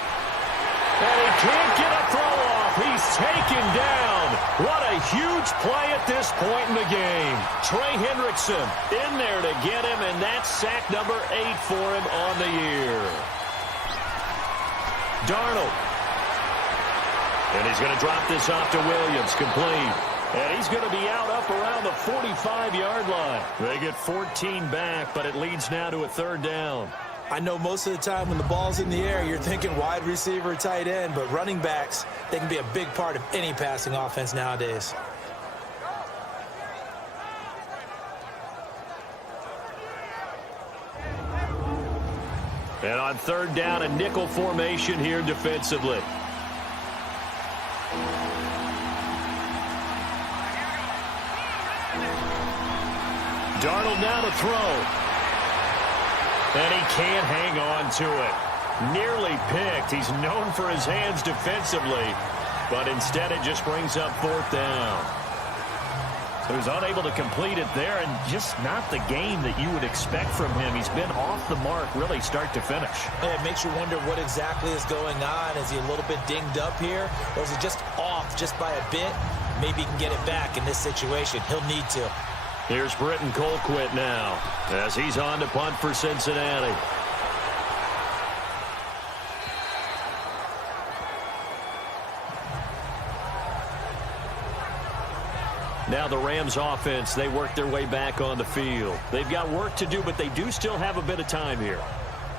And he can't get a throw off. He's taken down. What a huge play at this point in the game. Trey Hendrickson in there to get him, and that's sack number 8 for him on the year. Darnold. And he's going to drop this off to Williams, complete. And he's going to be out up around the 45-yard line. They get 14 back, but it leads now to a 3rd down. I know most of the time when the ball's in the air, you're thinking wide receiver, tight end, but running backs, they can be a big part of any passing offense nowadays. And on 3rd down, a nickel formation here defensively. Darnold now to throw. And he can't hang on to it. Nearly picked. He's known for his hands defensively, but instead it just brings up 4th down. So he was unable to complete it there, and just not the game that you would expect from him. He's been off the mark really start to finish. It makes you wonder what exactly is going on. Is he a little bit dinged up here, or is he just off just by a bit? Maybe he can get it back in this situation. He'll need to. Here's Britton Colquitt now as he's on to punt for Cincinnati. Now the Rams offense, they work their way back on the field. They've got work to do, but they do still have a bit of time here.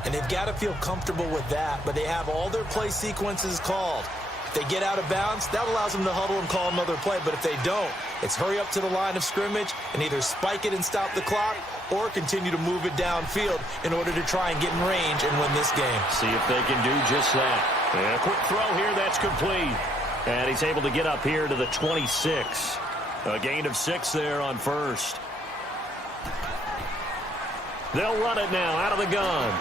And they've got to feel comfortable with that, but they have all their play sequences called. If they get out of bounds, that allows them to huddle and call another play, but if they don't, it's hurry up to the line of scrimmage and either spike it and stop the clock or continue to move it downfield in order to try and get in range and win this game. See if they can do just that. And a quick throw here, that's complete. And he's able to get up here to the 26. A gain of 6 there on first. They'll run it now out of the gun.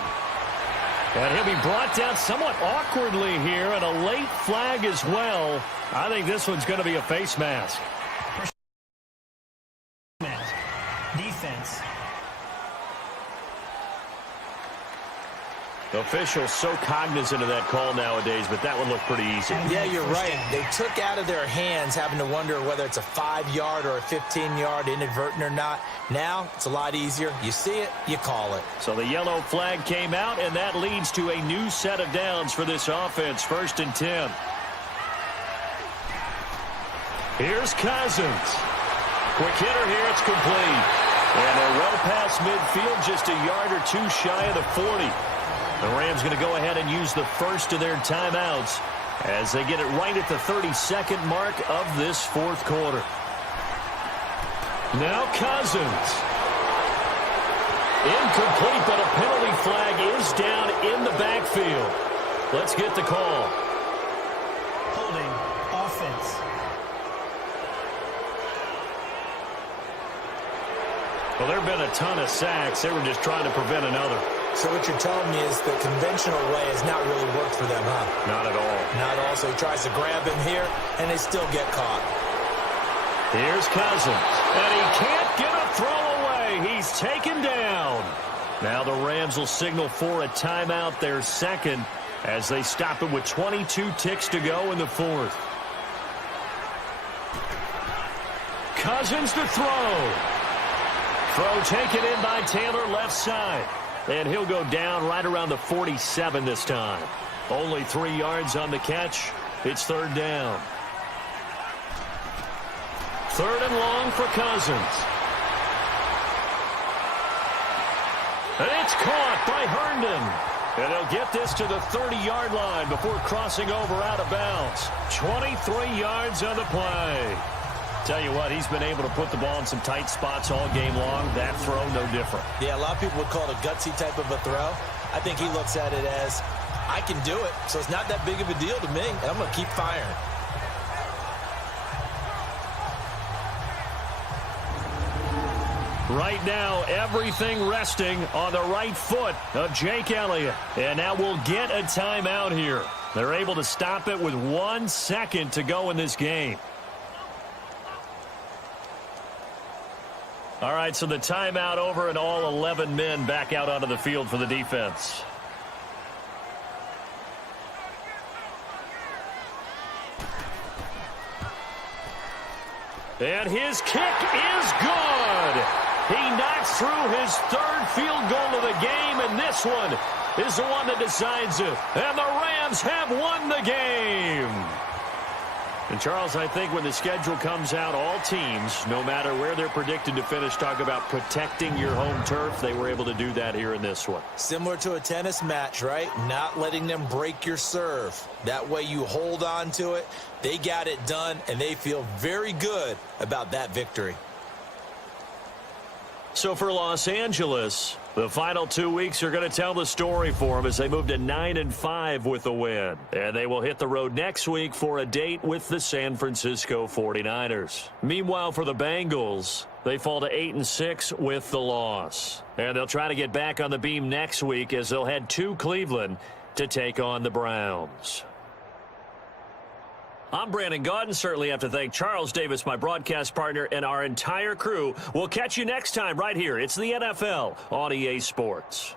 And he'll be brought down somewhat awkwardly here, and a late flag as well. I think this one's going to be a face mask. Defense. Officials so cognizant of that call nowadays, but that one looked pretty easy. Yeah, you're right. They took out of their hands having to wonder whether it's a 5-yard or a 15-yard inadvertent or not. Now, it's a lot easier. You see it, you call it. So the yellow flag came out, and that leads to a new set of downs for this offense. 1st and 10. Here's Cousins. Quick hitter here, it's complete. And they're well past midfield, just a yard or two shy of the 40. The Rams going to go ahead and use the first of their timeouts as they get it right at the 32nd mark of this 4th quarter. Now Cousins. Incomplete, but a penalty flag is down in the backfield. Let's get the call. Holding offense. Well, there have been a ton of sacks. They were just trying to prevent another. So what you're telling me is the conventional way has not really worked for them, huh? Not at all. Not at all. So he tries to grab him here, and they still get caught. Here's Cousins. And he can't get a throw away. He's taken down. Now the Rams will signal for a timeout, their second, as they stop it with 22 ticks to go in the 4th. Cousins to throw. Throw taken in by Taylor left side. And he'll go down right around the 47 this time. Only 3 yards on the catch. It's 3rd down. 3rd and long for Cousins. And it's caught by Herndon. And they'll get this to the 30-yard line before crossing over out of bounds. 23 yards on the play. Tell you what, he's been able to put the ball in some tight spots all game long. That throw, no different. Yeah, a lot of people would call it a gutsy type of a throw. I think he looks at it as, I can do it, so it's not that big of a deal to me, and I'm going to keep firing. Right now, everything resting on the right foot of Jake Elliott. And now we'll get a timeout here. They're able to stop it with 1 second to go in this game. All right, so the timeout over and all 11 men back out onto the field for the defense. And his kick is good. He knocks through his 3rd field goal of the game, and this one is the one that decides it. And the Rams have won the game. And, Charles, I think when the schedule comes out, all teams, no matter where they're predicted to finish, talk about protecting your home turf. They were able to do that here in this one. Similar to a tennis match, right? Not letting them break your serve. That way you hold on to it. They got it done, and they feel very good about that victory. So for Los Angeles, the final 2 weeks are going to tell the story for them as they move to 9-5 with a win. And they will hit the road next week for a date with the San Francisco 49ers. Meanwhile, for the Bengals, they fall to 8-6 with the loss. And they'll try to get back on the beam next week as they'll head to Cleveland to take on the Browns. I'm Brandon Gaudin. Certainly have to thank Charles Davis, my broadcast partner, and our entire crew. We'll catch you next time right here. It's the NFL on EA Sports.